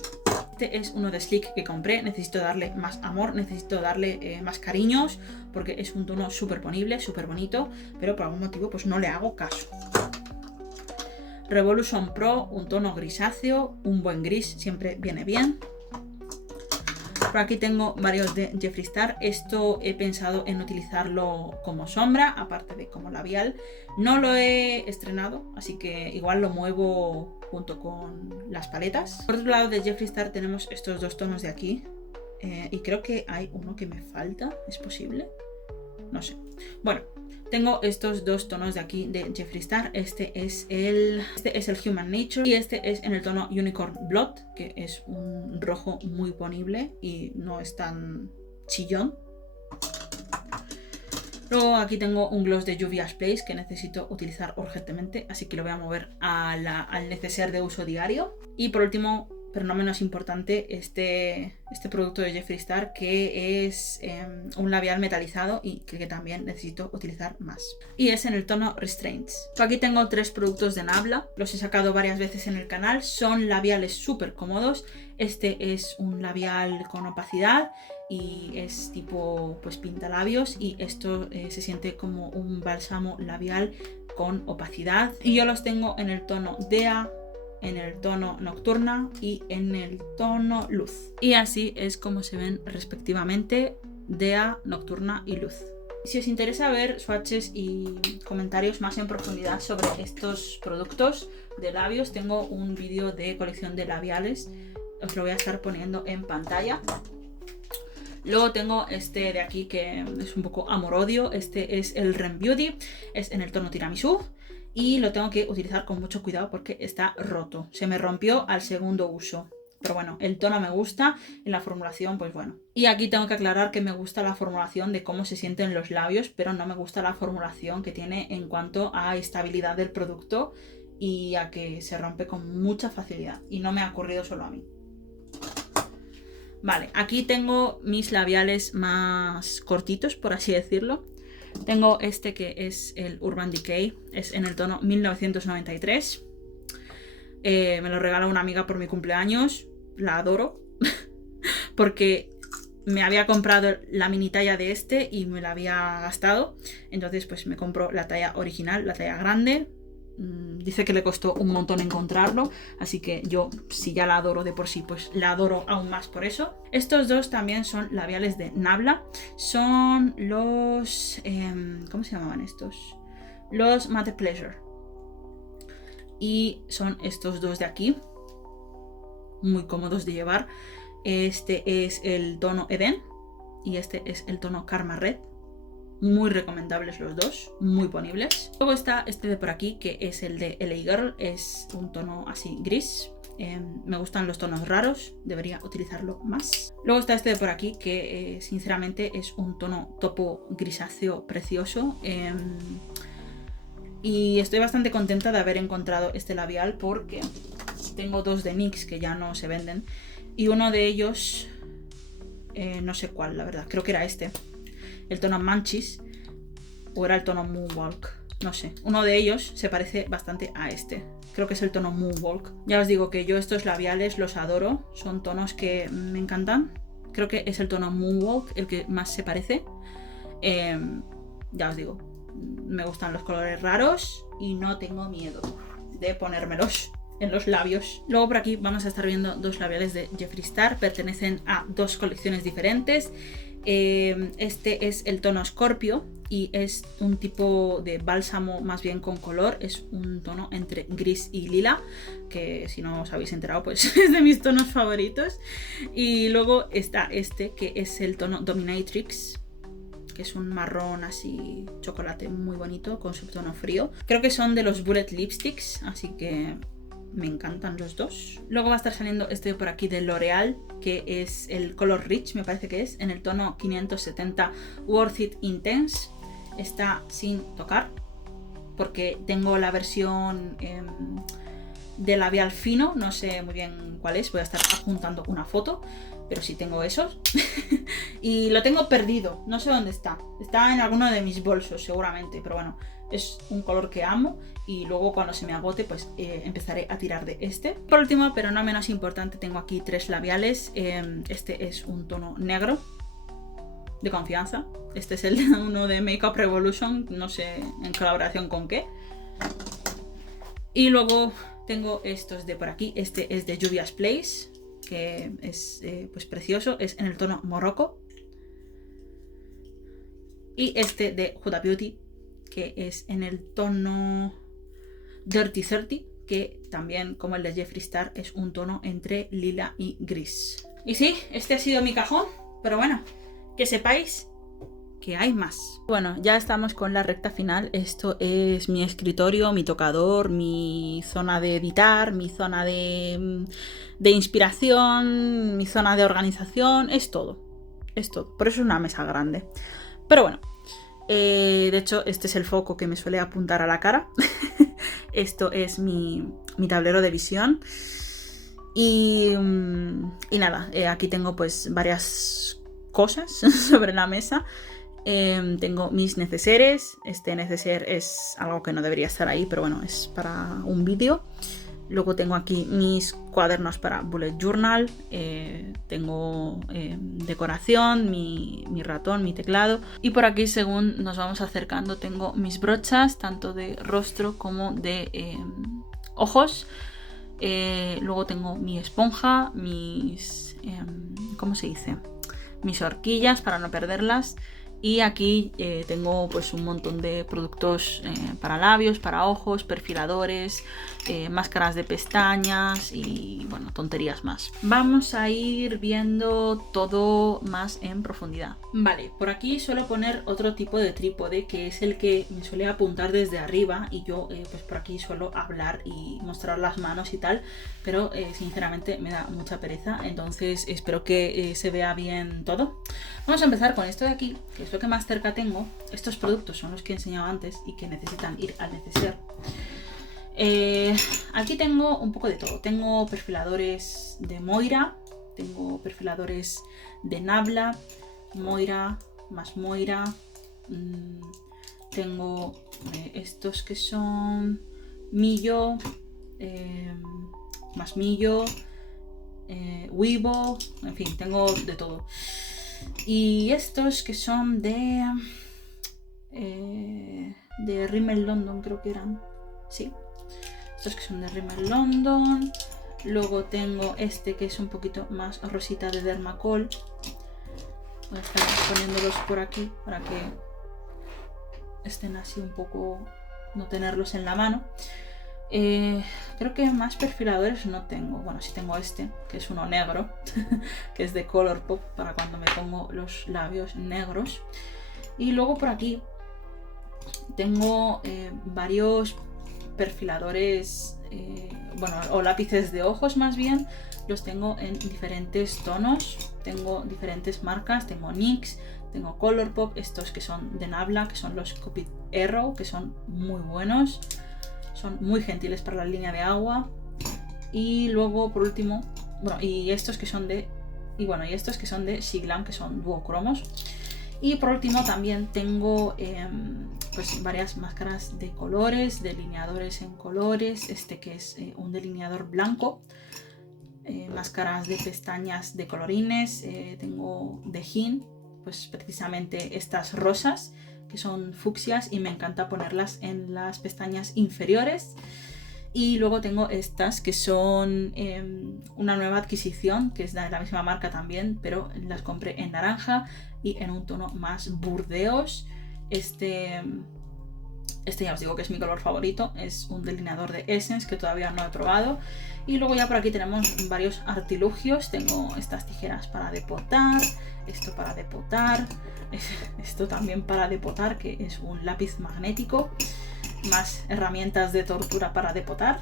Este es uno de Sleek que compré, necesito darle más amor, necesito darle más cariños, porque es un tono súper ponible, súper bonito, pero por algún motivo pues no le hago caso. Revolution Pro, un tono grisáceo, un buen gris siempre viene bien. Por aquí tengo varios de Jeffree Star. Esto he pensado en utilizarlo como sombra, aparte de como labial. No lo he estrenado, así que igual lo muevo junto con las paletas. Por otro lado de Jeffree Star tenemos estos dos tonos de aquí. Y creo que hay uno que me falta. ¿Es posible? No sé. Bueno, tengo estos dos tonos de aquí de Jeffree Star. Este es el Human Nature y este es en el tono Unicorn Blood, que es un rojo muy ponible y no es tan chillón. Luego aquí tengo un gloss de Juvia's Place que necesito utilizar urgentemente, así que lo voy a mover al neceser de uso diario. Y por último, pero no menos importante, este producto de Jeffree Star, que es un labial metalizado y que también necesito utilizar más. Y es en el tono Restraints. Aquí tengo tres productos de Nabla, los he sacado varias veces en el canal, son labiales súper cómodos. Este es un labial con opacidad y es tipo pues pintalabios, y esto se siente como un bálsamo labial con opacidad. Y yo los tengo en el tono Dea, en el tono Nocturna y en el tono Luz. Y así es como se ven respectivamente Dea, Nocturna y Luz. Si os interesa ver swatches y comentarios más en profundidad sobre estos productos de labios, tengo un vídeo de colección de labiales, os lo voy a estar poniendo en pantalla. Luego tengo este de aquí que es un poco amor-odio, este es el Ren Beauty, es en el tono Tiramisú. Y lo tengo que utilizar con mucho cuidado porque está roto. Se me rompió al segundo uso. Pero bueno, el tono me gusta y la formulación, pues bueno. Y aquí tengo que aclarar que me gusta la formulación de cómo se sienten los labios, pero no me gusta la formulación que tiene en cuanto a estabilidad del producto y a que se rompe con mucha facilidad. Y no me ha ocurrido solo a mí. Vale, aquí tengo mis labiales más cortitos, por así decirlo. Tengo este que es el Urban Decay, es en el tono 1993. Me lo regaló una amiga por mi cumpleaños, la adoro, porque me había comprado la mini talla de este y me la había gastado. Entonces pues me compró la talla original, la talla grande. Dice que le costó un montón encontrarlo, así que yo, si ya la adoro de por sí, pues la adoro aún más por eso. Estos dos también son labiales de Nabla. Son los... ¿cómo se llamaban estos? Los Matte Pleasure. Y son estos dos de aquí. Muy cómodos de llevar. Este es el tono Eden y este es el tono Karma Red. Muy recomendables los dos, muy ponibles. Luego está este de por aquí, que es el de LA Girl. Es un tono así gris. Me gustan los tonos raros, debería utilizarlo más. Luego está este de por aquí, que sinceramente es un tono topo grisáceo precioso. Y estoy bastante contenta de haber encontrado este labial porque tengo dos de NYX que ya no se venden. Y uno de ellos, no sé cuál, la verdad, creo que era este. El tono Manchis, o era el tono Moonwalk, no sé. Uno de ellos se parece bastante a este. Creo que es el tono Moonwalk. Ya os digo que yo estos labiales los adoro. Son tonos que me encantan. Creo que es el tono Moonwalk el que más se parece. Ya os digo, me gustan los colores raros y no tengo miedo de ponérmelos en los labios. Luego por aquí vamos a estar viendo dos labiales de Jeffree Star. Pertenecen a dos colecciones diferentes. Este es el tono Scorpio y es un tipo de bálsamo más bien con color. Es un tono entre gris y lila, que si no os habéis enterado pues es de mis tonos favoritos. Y luego está este, que es el tono Dominatrix, que es un marrón así chocolate muy bonito con subtono frío. Creo que son de los Bullet Lipsticks, así que me encantan los dos. Luego va a estar saliendo este por aquí de L'Oreal, que es el Color Rich, me parece que es, en el tono 570 Worth It Intense. Está sin tocar, porque tengo la versión de labial fino, no sé muy bien cuál es, voy a estar adjuntando una foto, pero sí tengo esos. Y lo tengo perdido, no sé dónde está. Está en alguno de mis bolsos seguramente, pero bueno, es un color que amo y luego cuando se me agote pues empezaré a tirar de este. Por último, pero no menos importante, tengo aquí tres labiales. Este es un tono negro de confianza. Este es el uno de Makeup Revolution, no sé en colaboración con qué. Y luego tengo estos de por aquí. Este es de Juvia's Place, que es pues precioso, es en el tono Morocco. Y este de Huda Beauty, que es en el tono Dirty 30, que también, como el de Jeffree Star, es un tono entre lila y gris. Y sí, este ha sido mi cajón, pero bueno, que sepáis que hay más. Bueno, ya estamos con la recta final. Esto es mi escritorio, mi tocador, mi zona de editar, mi zona de inspiración, mi zona de organización, es todo. Es todo. Por eso es una mesa grande. Pero bueno, de hecho este es el foco que me suele apuntar a la cara. Esto es mi tablero de visión. Y nada, aquí tengo pues varias cosas sobre la mesa. Tengo mis neceseres. Este neceser es algo que no debería estar ahí, pero bueno, es para un vídeo. Luego tengo aquí mis cuadernos para bullet journal. Tengo decoración, mi ratón, mi teclado. Y por aquí, según nos vamos acercando, tengo mis brochas, tanto de rostro como de ojos. Luego tengo mi esponja, mis... ¿cómo se dice? Mis horquillas para no perderlas. Y aquí tengo pues un montón de productos para labios, para ojos, perfiladores, máscaras de pestañas y bueno, tonterías más. Vamos a ir viendo todo más en profundidad. Vale, por aquí suelo poner otro tipo de trípode, que es el que me suele apuntar desde arriba, y yo pues por aquí suelo hablar y mostrar las manos y tal, pero sinceramente me da mucha pereza, entonces espero que se vea bien todo. Vamos a empezar con esto de aquí, que es lo que más cerca tengo. Estos productos son los que he enseñado antes y que necesitan ir al neceser. Aquí tengo un poco de todo. Tengo perfiladores de Moira, tengo perfiladores de Nabla, Moira, más Moira. Tengo estos que son Millo, más Millo, Weibo, en fin, tengo de todo. Y estos que son de Rimmel London, creo que eran. Sí, estos que son de Rimmel London. Luego tengo este que es un poquito más rosita de Dermacol. Voy a estar poniéndolos por aquí para que estén así un poco, no tenerlos en la mano. Creo que más perfiladores no tengo. Bueno, sí tengo este, que es uno negro, que es de Colourpop, para cuando me pongo los labios negros. Y luego por aquí tengo varios perfiladores, bueno, o lápices de ojos más bien. Los tengo en diferentes tonos, tengo diferentes marcas, tengo NYX, tengo Colourpop, estos que son de Nabla, que son los Cupid Arrow, que son muy buenos. Son muy gentiles para la línea de agua. Y luego por último, bueno, y estos que son de Siglam, que son duocromos. Y por último también tengo pues varias máscaras de colores, delineadores en colores, este que es un delineador blanco, máscaras de pestañas de colorines, tengo de Hin, pues precisamente estas rosas, que son fucsias, y me encanta ponerlas en las pestañas inferiores. Y luego tengo estas que son una nueva adquisición, que es de la misma marca también, pero las compré en naranja y en un tono más burdeos. Este ya os digo que es mi color favorito, es un delineador de Essence que todavía no he probado. Y luego ya por aquí tenemos varios artilugios. Tengo estas tijeras para depotar, esto para depotar, esto también para depotar, que es un lápiz magnético, más herramientas de tortura para depotar,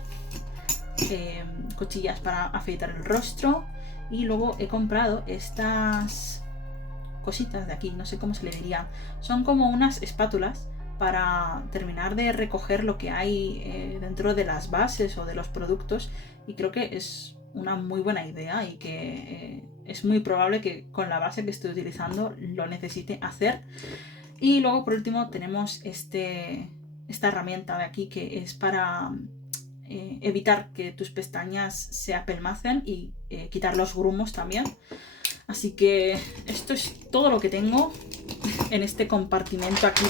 cuchillas para afeitar el rostro. Y luego he comprado estas cositas de aquí, no sé cómo se le diría, son como unas espátulas para terminar de recoger lo que hay dentro de las bases o de los productos, y creo que es una muy buena idea y que es muy probable que con la base que estoy utilizando lo necesite hacer. Y luego por último tenemos esta herramienta de aquí, que es para evitar que tus pestañas se apelmacen y quitar los grumos también. Así que esto es todo lo que tengo en este compartimento aquí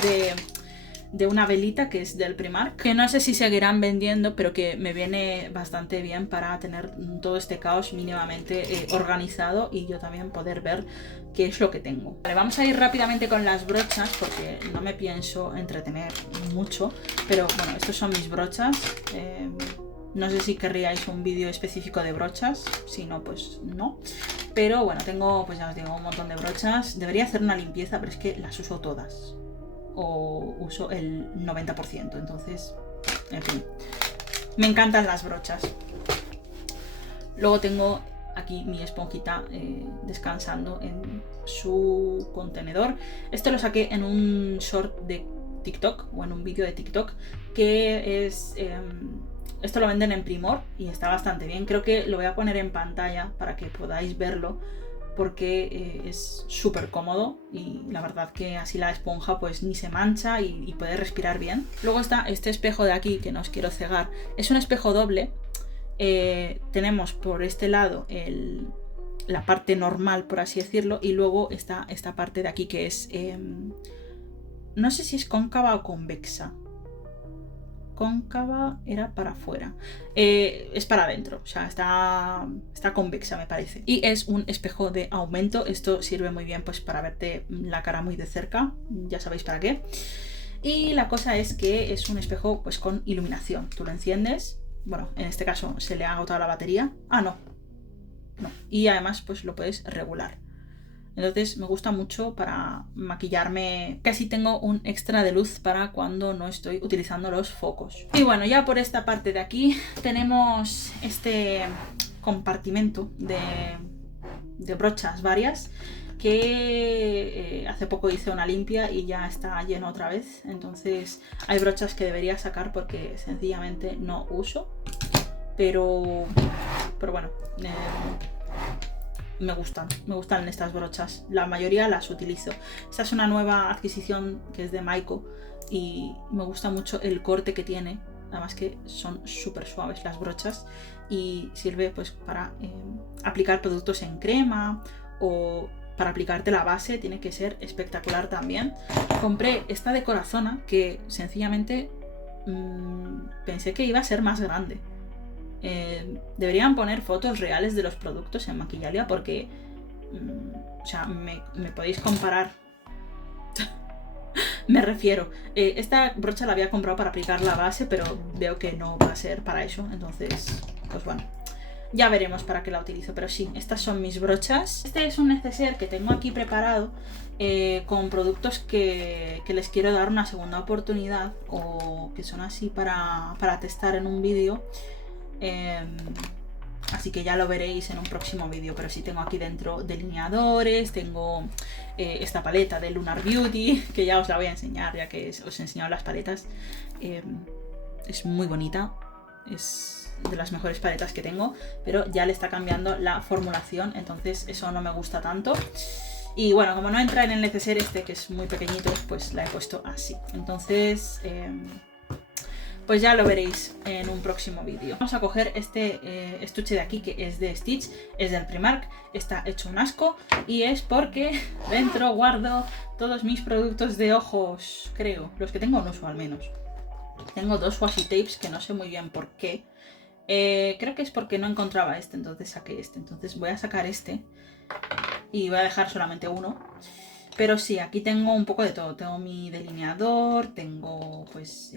de una velita, que es del Primark, que no sé si seguirán vendiendo, pero que me viene bastante bien para tener todo este caos mínimamente organizado y yo también poder ver qué es lo que tengo. Vale, vamos a ir rápidamente con las brochas porque no me pienso entretener mucho, pero bueno, estos son mis brochas. No sé si querríais un vídeo específico de brochas, si no, pues no. Pero bueno, tengo, pues ya os digo, un montón de brochas. Debería hacer una limpieza, pero es que las uso todas. O uso el 90%, entonces, en fin. Me encantan las brochas. Luego tengo aquí mi esponjita descansando en su contenedor. Esto lo saqué en un short de TikTok, o en un vídeo de TikTok, que es... esto lo venden en Primor y está bastante bien. Creo que lo voy a poner en pantalla para que podáis verlo, porque es súper cómodo y la verdad que así la esponja pues ni se mancha y puede respirar bien. Luego está este espejo de aquí, que no os quiero cegar. Es un espejo doble. Tenemos por este lado la parte normal, por así decirlo, y luego está esta parte de aquí que es... no sé si es cóncava o convexa. Cóncava era para afuera, es para adentro, o sea, está convexa, me parece. Y es un espejo de aumento. Esto sirve muy bien pues para verte la cara muy de cerca, ya sabéis para qué. Y la cosa es que es un espejo pues con iluminación. Tú lo enciendes, bueno, en este caso se le ha agotado la batería. Ah, no. Y además pues lo puedes regular. Entonces me gusta mucho para maquillarme, que así tengo un extra de luz para cuando no estoy utilizando los focos. Y bueno, ya por esta parte de aquí tenemos este compartimento de brochas varias, que hace poco hice una limpia y ya está lleno otra vez. Entonces hay brochas que debería sacar porque sencillamente no uso, pero bueno, me gustan estas brochas, la mayoría las utilizo. Esta es una nueva adquisición que es de Maiko y me gusta mucho el corte que tiene, además que son súper suaves las brochas y sirve pues para aplicar productos en crema o para aplicarte la base, tiene que ser espectacular también. Compré esta de Corazona, que sencillamente pensé que iba a ser más grande. Deberían poner fotos reales de los productos en Maquillalia porque o sea, me podéis comparar. Me refiero, esta brocha la había comprado para aplicar la base, pero veo que no va a ser para eso, entonces pues bueno, ya veremos para qué la utilizo. Pero sí, estas son mis brochas. Este es un neceser que tengo aquí preparado con productos que les quiero dar una segunda oportunidad o que son así para testar en un vídeo. Así que ya lo veréis en un próximo vídeo. Pero sí, tengo aquí dentro delineadores, tengo esta paleta de Lunar Beauty, que ya os la voy a enseñar, ya que os he enseñado las paletas. Es muy bonita, es de las mejores paletas que tengo, pero ya le está cambiando la formulación, entonces eso no me gusta tanto. Y bueno, como no entra en el neceser este, que es muy pequeñito, pues la he puesto así. Entonces pues ya lo veréis en un próximo vídeo. Vamos a coger este estuche de aquí, que es de Stitch, es del Primark, está hecho un asco y es porque dentro guardo todos mis productos de ojos, creo, los que tengo en uso al menos. Tengo dos washi tapes que no sé muy bien por qué. Creo que es porque no encontraba este, entonces saqué este. Entonces voy a sacar este y voy a dejar solamente uno. Pero sí, aquí tengo un poco de todo. Tengo mi delineador, tengo pues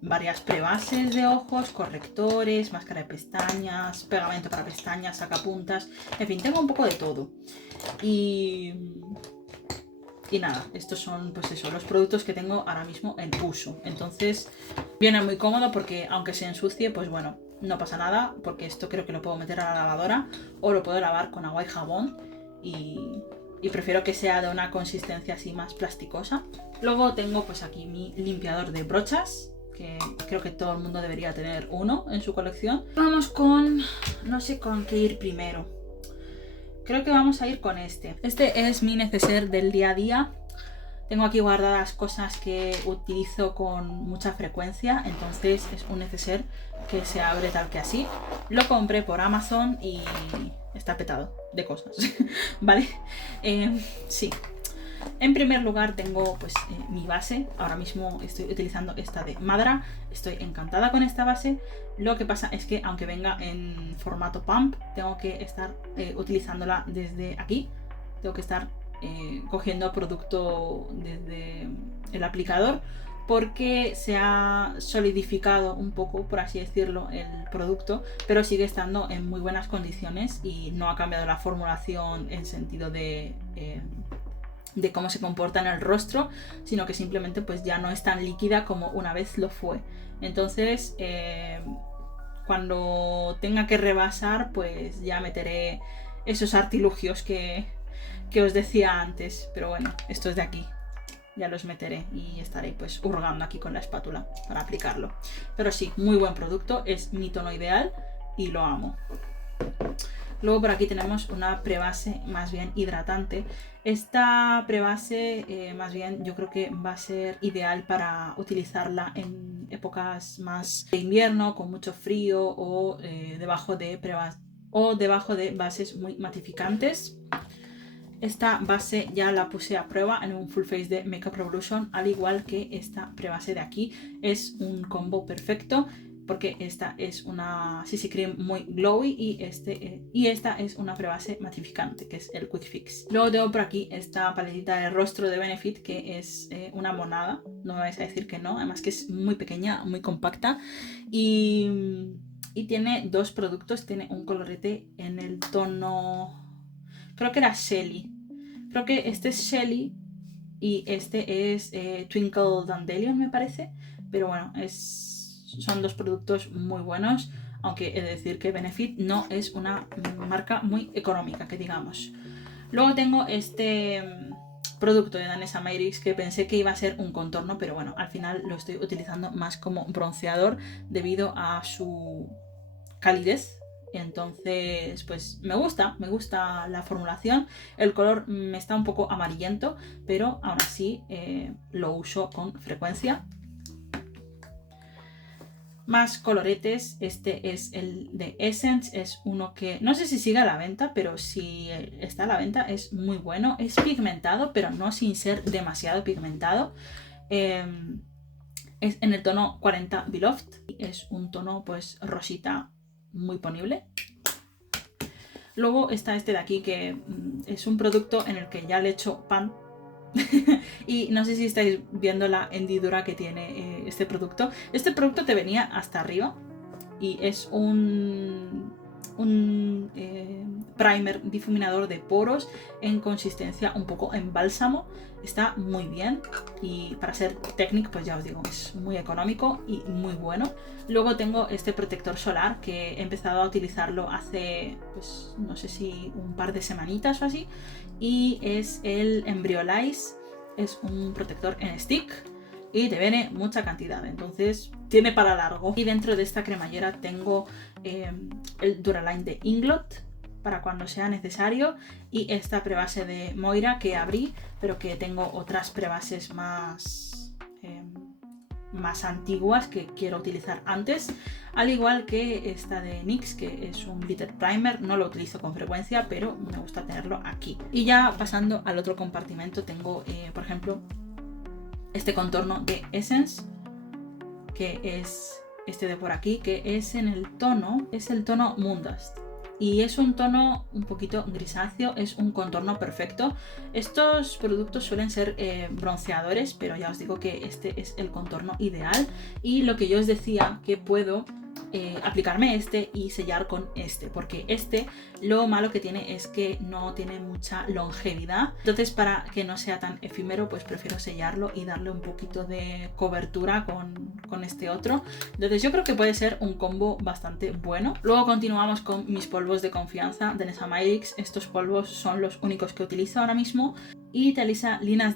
varias prebases de ojos, correctores, máscara de pestañas, pegamento para pestañas, sacapuntas. En fin, tengo un poco de todo. Y nada, estos son pues eso, los productos que tengo ahora mismo en uso. Entonces viene muy cómodo porque aunque se ensucie, pues bueno, no pasa nada. Porque esto creo que lo puedo meter a la lavadora o lo puedo lavar con agua y jabón. Y prefiero que sea de una consistencia así más plasticosa. Luego tengo pues aquí mi limpiador de brochas, que creo que todo el mundo debería tener uno en su colección. Vamos con... no sé con qué ir primero. Creo que vamos a ir con este. Este es mi neceser del día a día. Tengo aquí guardadas cosas que utilizo con mucha frecuencia, entonces es un neceser que se abre tal que así. Lo compré por Amazon y está petado de cosas, ¿vale? Sí. En primer lugar tengo pues mi base. Ahora mismo estoy utilizando esta de Madra. Estoy encantada con esta base. Lo que pasa es que aunque venga en formato pump, tengo que estar utilizándola desde aquí. Tengo que estar cogiendo producto desde el aplicador porque se ha solidificado un poco, por así decirlo, el producto, pero sigue estando en muy buenas condiciones y no ha cambiado la formulación en sentido de cómo se comporta en el rostro, sino que simplemente pues ya no es tan líquida como una vez lo fue. Entonces cuando tenga que rebasar, pues ya meteré esos artilugios que os decía antes, pero bueno, estos de aquí ya los meteré y estaré pues hurgando aquí con la espátula para aplicarlo. Pero sí, muy buen producto, es mi tono ideal y lo amo. Luego por aquí tenemos una prebase más bien hidratante. Esta prebase más bien yo creo que va a ser ideal para utilizarla en épocas más de invierno, con mucho frío o debajo de bases muy matificantes. Esta base ya la puse a prueba en un full face de Makeup Revolution, al igual que esta prebase de aquí. Es un combo perfecto porque esta es una CC Cream muy glowy y esta es una prebase matificante, que es el Quick Fix. Luego tengo por aquí esta paletita de rostro de Benefit, que es una monada, no me vais a decir que no, además que es muy pequeña, muy compacta y tiene dos productos. Tiene un colorete en el tono... creo que era Shelly. Creo que este es Shelly y este es Twinkle Dandelion, me parece. Pero bueno, son dos productos muy buenos. Aunque he de decir que Benefit no es una marca muy económica, que digamos. Luego tengo este producto de Danessa Myricks que pensé que iba a ser un contorno, pero bueno, al final lo estoy utilizando más como bronceador debido a su calidez. Entonces pues me gusta la formulación. El color me está un poco amarillento, pero aún así lo uso con frecuencia. Más coloretes. Este es el de Essence, es uno que no sé si sigue a la venta, pero si está a la venta es muy bueno. Es pigmentado, pero no sin ser demasiado pigmentado. Es en el tono 40 Beloved. Es un tono pues rosita muy ponible. Luego está este de aquí, que es un producto en el que ya le he hecho pan. Y no sé si estáis viendo la hendidura que tiene este producto. Este producto te venía hasta arriba y es un primer difuminador de poros en consistencia un poco en bálsamo. Está muy bien y para ser técnico, pues ya os digo, es muy económico y muy bueno. Luego tengo este protector solar que he empezado a utilizarlo hace, pues no sé si un par de semanitas o así, y es el Embryolize. Es un protector en stick y te viene mucha cantidad, entonces tiene para largo. Y dentro de esta cremallera tengo el Duraline de Inglot para cuando sea necesario, y esta prebase de Moira que abrí, pero que tengo otras prebases más antiguas que quiero utilizar antes, al igual que esta de NYX, que es un glitter primer. No lo utilizo con frecuencia, pero me gusta tenerlo aquí. Y ya pasando al otro compartimento, tengo por ejemplo este contorno de Essence, que es este de por aquí, que es en el tono, es el tono Moondust. Y es un tono un poquito grisáceo, es un contorno perfecto. Estos productos suelen ser bronceadores, pero ya os digo que este es el contorno ideal. Y lo que yo os decía, que puedo aplicarme este y sellar con este, porque este lo malo que tiene es que no tiene mucha longevidad. Entonces, para que no sea tan efímero, pues prefiero sellarlo y darle un poquito de cobertura con este otro. Entonces yo creo que puede ser un combo bastante bueno. Luego continuamos con mis polvos de confianza de Nesamayrix. Estos polvos son los únicos que utilizo ahora mismo y te alisa líneas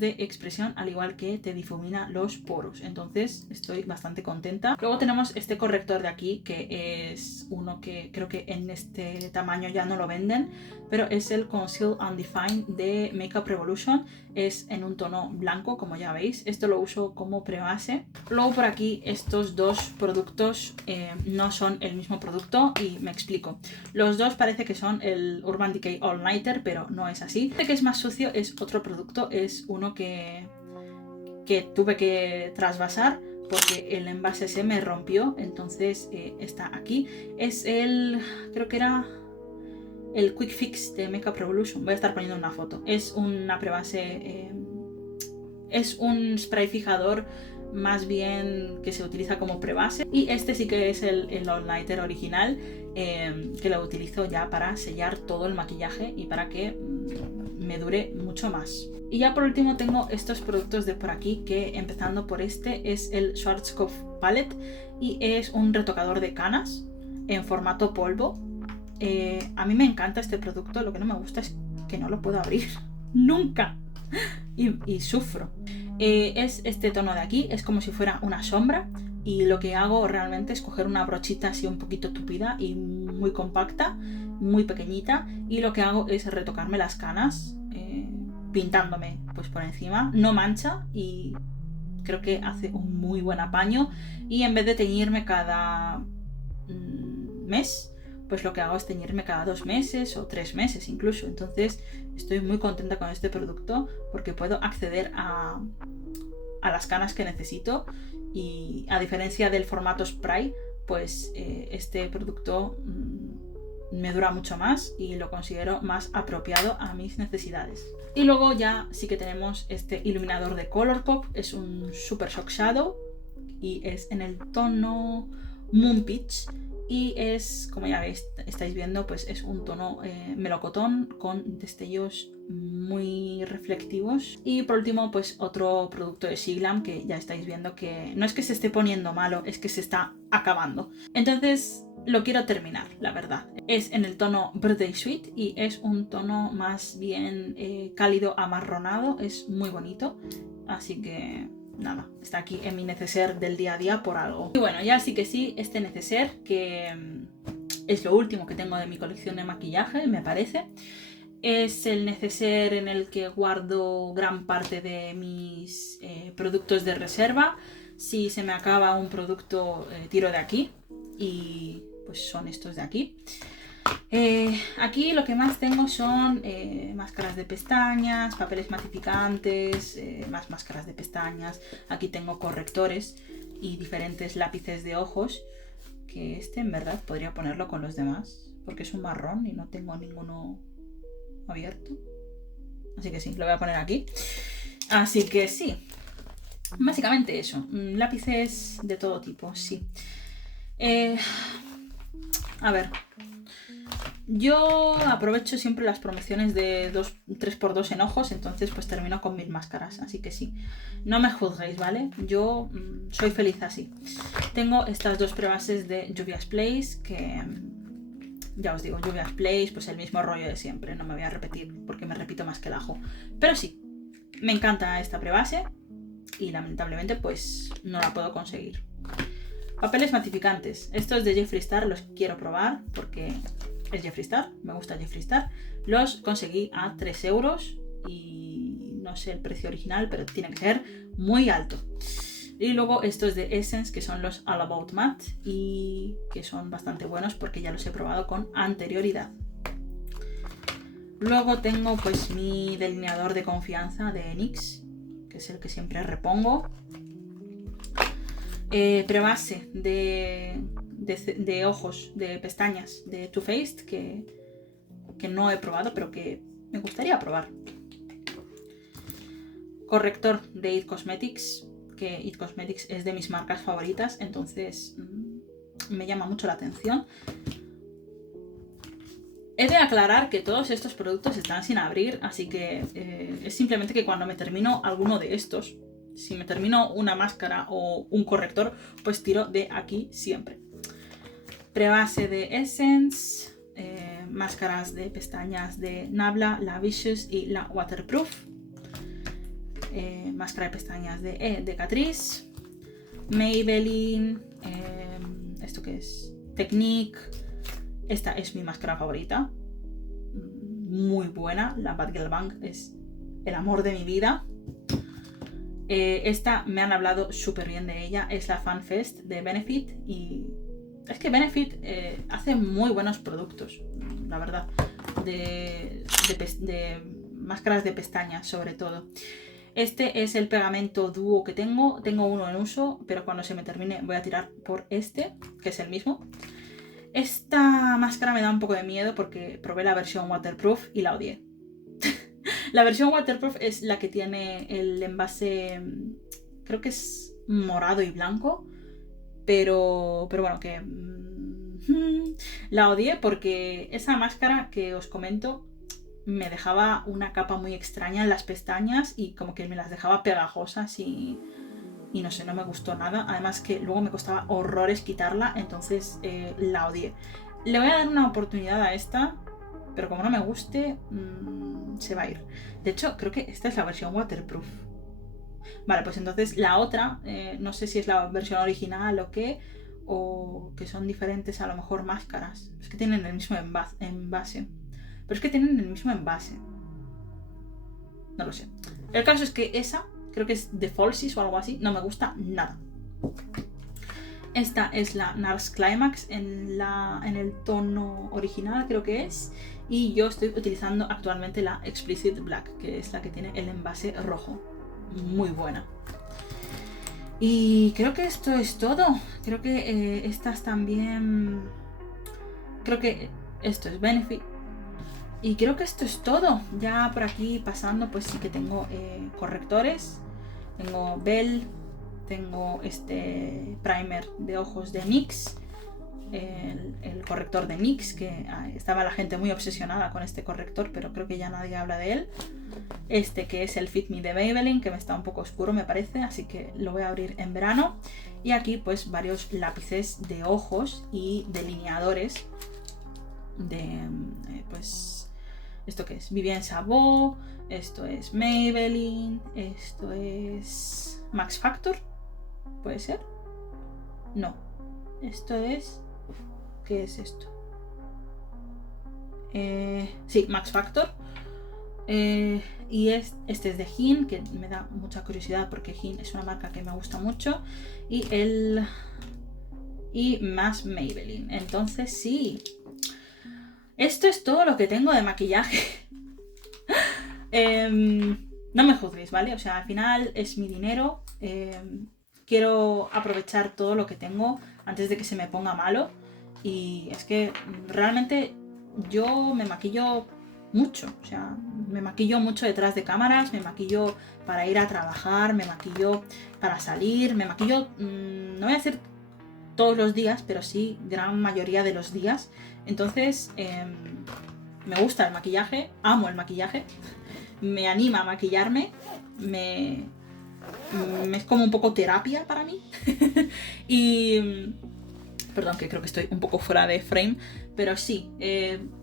de expresión, al igual que te difumina los poros. Entonces estoy bastante contenta. Luego tenemos este corrector de aquí, que es uno que creo que en este tamaño ya no lo venden, pero es el Conceal and Define de Makeup Revolution. Es en un tono blanco, como ya veis. Esto lo uso como prebase. Luego por aquí estos dos productos no son el mismo producto, y me explico. Los dos parece que son el Urban Decay All Nighter, pero no es así. Este que es más sucio es otro producto, es uno que tuve que trasvasar porque el envase se me rompió, entonces está aquí. Es creo que era el Quick Fix de Makeup Revolution. Voy a estar poniendo una foto. Es una prebase, es un spray fijador más bien que se utiliza como prebase, y este sí que es el All Nighter original, que lo utilizo ya para sellar todo el maquillaje y para que me dure mucho más. Y ya por último tengo estos productos de por aquí, que empezando por este es el Schwarzkopf Palette, y es un retocador de canas en formato polvo. A mí me encanta este producto, lo que no me gusta es que no lo puedo abrir nunca, y sufro. Es este tono de aquí, es como si fuera una sombra, y lo que hago realmente es coger una brochita así un poquito tupida y muy compacta, muy pequeñita, y lo que hago es retocarme las canas pintándome pues por encima. No mancha y creo que hace un muy buen apaño, y en vez de teñirme cada mes, pues lo que hago es teñirme cada 2 meses o 3 meses incluso. Entonces estoy muy contenta con este producto porque puedo acceder a las canas que necesito, y a diferencia del formato spray, pues este producto me dura mucho más y lo considero más apropiado a mis necesidades. Y luego ya sí que tenemos este iluminador de Colourpop, es un Super Shock Shadow y es en el tono Moon Peach. Y es, como ya veis, estáis viendo, pues es un tono melocotón con destellos muy reflectivos. Y por último, pues otro producto de Siglam, que ya estáis viendo que no es que se esté poniendo malo, es que se está acabando. Entonces lo quiero terminar, la verdad. Es en el tono Birthday Sweet y es un tono más bien cálido amarronado, es muy bonito. Así que nada, está aquí en mi neceser del día a día por algo. Y bueno, ya sí que sí, este neceser, que es lo último que tengo de mi colección de maquillaje, me parece. Es el neceser en el que guardo gran parte de mis productos de reserva. Si se me acaba un producto, tiro de aquí, y pues son estos de aquí. Aquí lo que más tengo son máscaras de pestañas, papeles matificantes, más máscaras de pestañas. Aquí tengo correctores y diferentes lápices de ojos, que este en verdad podría ponerlo con los demás, porque es un marrón y no tengo ninguno abierto. Así que sí, lo voy a poner aquí. Así que sí, básicamente eso. Lápices de todo tipo, sí. A ver, yo aprovecho siempre las promociones de 3x2 en ojos, entonces pues termino con 1000 máscaras, así que sí, no me juzguéis, ¿vale? Yo soy feliz así. Tengo estas dos prebases de Juvia's Place, que ya os digo, Juvia's Place, pues el mismo rollo de siempre, no me voy a repetir porque me repito más que el ajo. Pero sí, me encanta esta prebase y lamentablemente pues no la puedo conseguir. Papeles matificantes, estos de Jeffree Star los quiero probar porque es Jeffree Star, me gusta Jeffree Star. Los conseguí a 3 euros y no sé el precio original, pero tiene que ser muy alto. Y luego estos de Essence, que son los All About Matte y que son bastante buenos porque ya los he probado con anterioridad. Luego tengo pues mi delineador de confianza de NYX, que es el que siempre repongo. Prebase de ojos, de pestañas de Too Faced, que no he probado, pero que me gustaría probar. Corrector de It Cosmetics, que It Cosmetics es de mis marcas favoritas, entonces me llama mucho la atención. He de aclarar que todos estos productos están sin abrir, así que es simplemente que cuando me termino alguno de estos, si me termino una máscara o un corrector, pues tiro de aquí siempre. Prebase de Essence, máscaras de pestañas de Nabla, la Vicious y la Waterproof. Máscara de pestañas de Catrice, Maybelline, ¿esto qué es? Technique. Esta es mi máscara favorita, muy buena, la Bad Girl Bang es el amor de mi vida. Esta me han hablado súper bien de ella, es la FanFest de Benefit y es que Benefit hace muy buenos productos, la verdad, de máscaras de pestañas sobre todo. Este es el pegamento dúo que tengo uno en uso, pero cuando se me termine voy a tirar por este, que es el mismo. Esta máscara me da un poco de miedo porque probé la versión waterproof y la odié. La versión waterproof es la que tiene el envase, creo que es morado y blanco, pero bueno, que la odié porque esa máscara que os comento me dejaba una capa muy extraña en las pestañas y como que me las dejaba pegajosas y no sé, no me gustó nada. Además que luego me costaba horrores quitarla, entonces la odié. Le voy a dar una oportunidad a esta, pero como no me guste, se va a ir. De hecho, creo que esta es la versión waterproof. Vale, pues entonces la otra, no sé si es la versión original o qué, o que son diferentes a lo mejor máscaras. Es que tienen el mismo envase. Pero es que tienen el mismo envase. No lo sé. El caso es que esa, creo que es de Falsies o algo así, no me gusta nada. Esta es la NARS Climax en el tono original, creo que es. Y yo estoy utilizando actualmente la Explicit Black, que es la que tiene el envase rojo. Muy buena. Y creo que esto es todo. Creo que estas también... Creo que esto es Benefit. Y creo que esto es todo. Ya por aquí pasando, pues sí que tengo correctores. Tengo Bell. Tengo este primer de ojos de NYX. El corrector de NYX, que estaba la gente muy obsesionada con este corrector, pero creo que ya nadie habla de él. Este que es el Fit Me de Maybelline, que me está un poco oscuro me parece, así que lo voy a abrir en verano. Y aquí pues varios lápices de ojos y delineadores de pues... ¿Esto qué es? Vivienne Chabot, esto es Maybelline, esto es Max Factor, ¿puede ser? No, esto es... ¿Qué es esto? Sí, Max Factor. Y este es de Hin, que me da mucha curiosidad porque Hin es una marca que me gusta mucho. Y más Maybelline. Entonces sí, Esto es todo lo que tengo de maquillaje. No me juzguéis, ¿vale? O sea, al final es mi dinero. Quiero aprovechar todo lo que tengo antes de que se me ponga malo. Y es que realmente yo me maquillo mucho. O sea, me maquillo mucho detrás de cámaras, me maquillo para ir a trabajar, me maquillo para salir, me maquillo, no voy a decir todos los días, pero sí gran mayoría de los días. Entonces, me gusta el maquillaje, amo el maquillaje, me anima a maquillarme, es como un poco terapia para mí. Y perdón, que creo que estoy un poco fuera de frame, pero sí,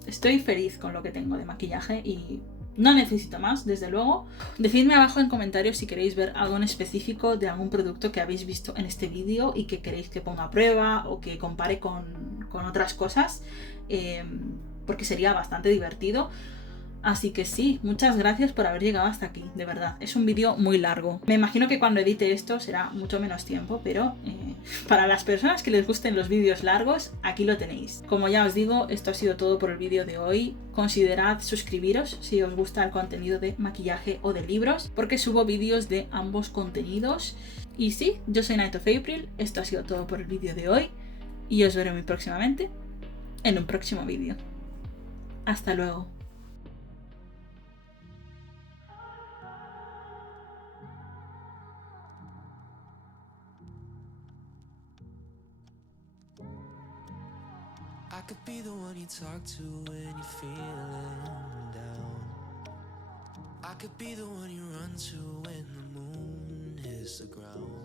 estoy feliz con lo que tengo de maquillaje y no necesito más, desde luego. Decidme abajo en comentarios si queréis ver algo en específico de algún producto que habéis visto en este vídeo y que queréis que ponga a prueba o que compare con otras cosas, porque sería bastante divertido. Así que sí, muchas gracias por haber llegado hasta aquí, de verdad. Es un vídeo muy largo. Me imagino que cuando edite esto será mucho menos tiempo, pero para las personas que les gusten los vídeos largos, aquí lo tenéis. Como ya os digo, esto ha sido todo por el vídeo de hoy. Considerad suscribiros si os gusta el contenido de maquillaje o de libros, porque subo vídeos de ambos contenidos. Y sí, yo soy Night of April, esto ha sido todo por el vídeo de hoy, y os veré muy próximamente en un próximo vídeo. Hasta luego. I could be the one you talk to when you're feeling down. I could be the one you run to when the moon hits the ground.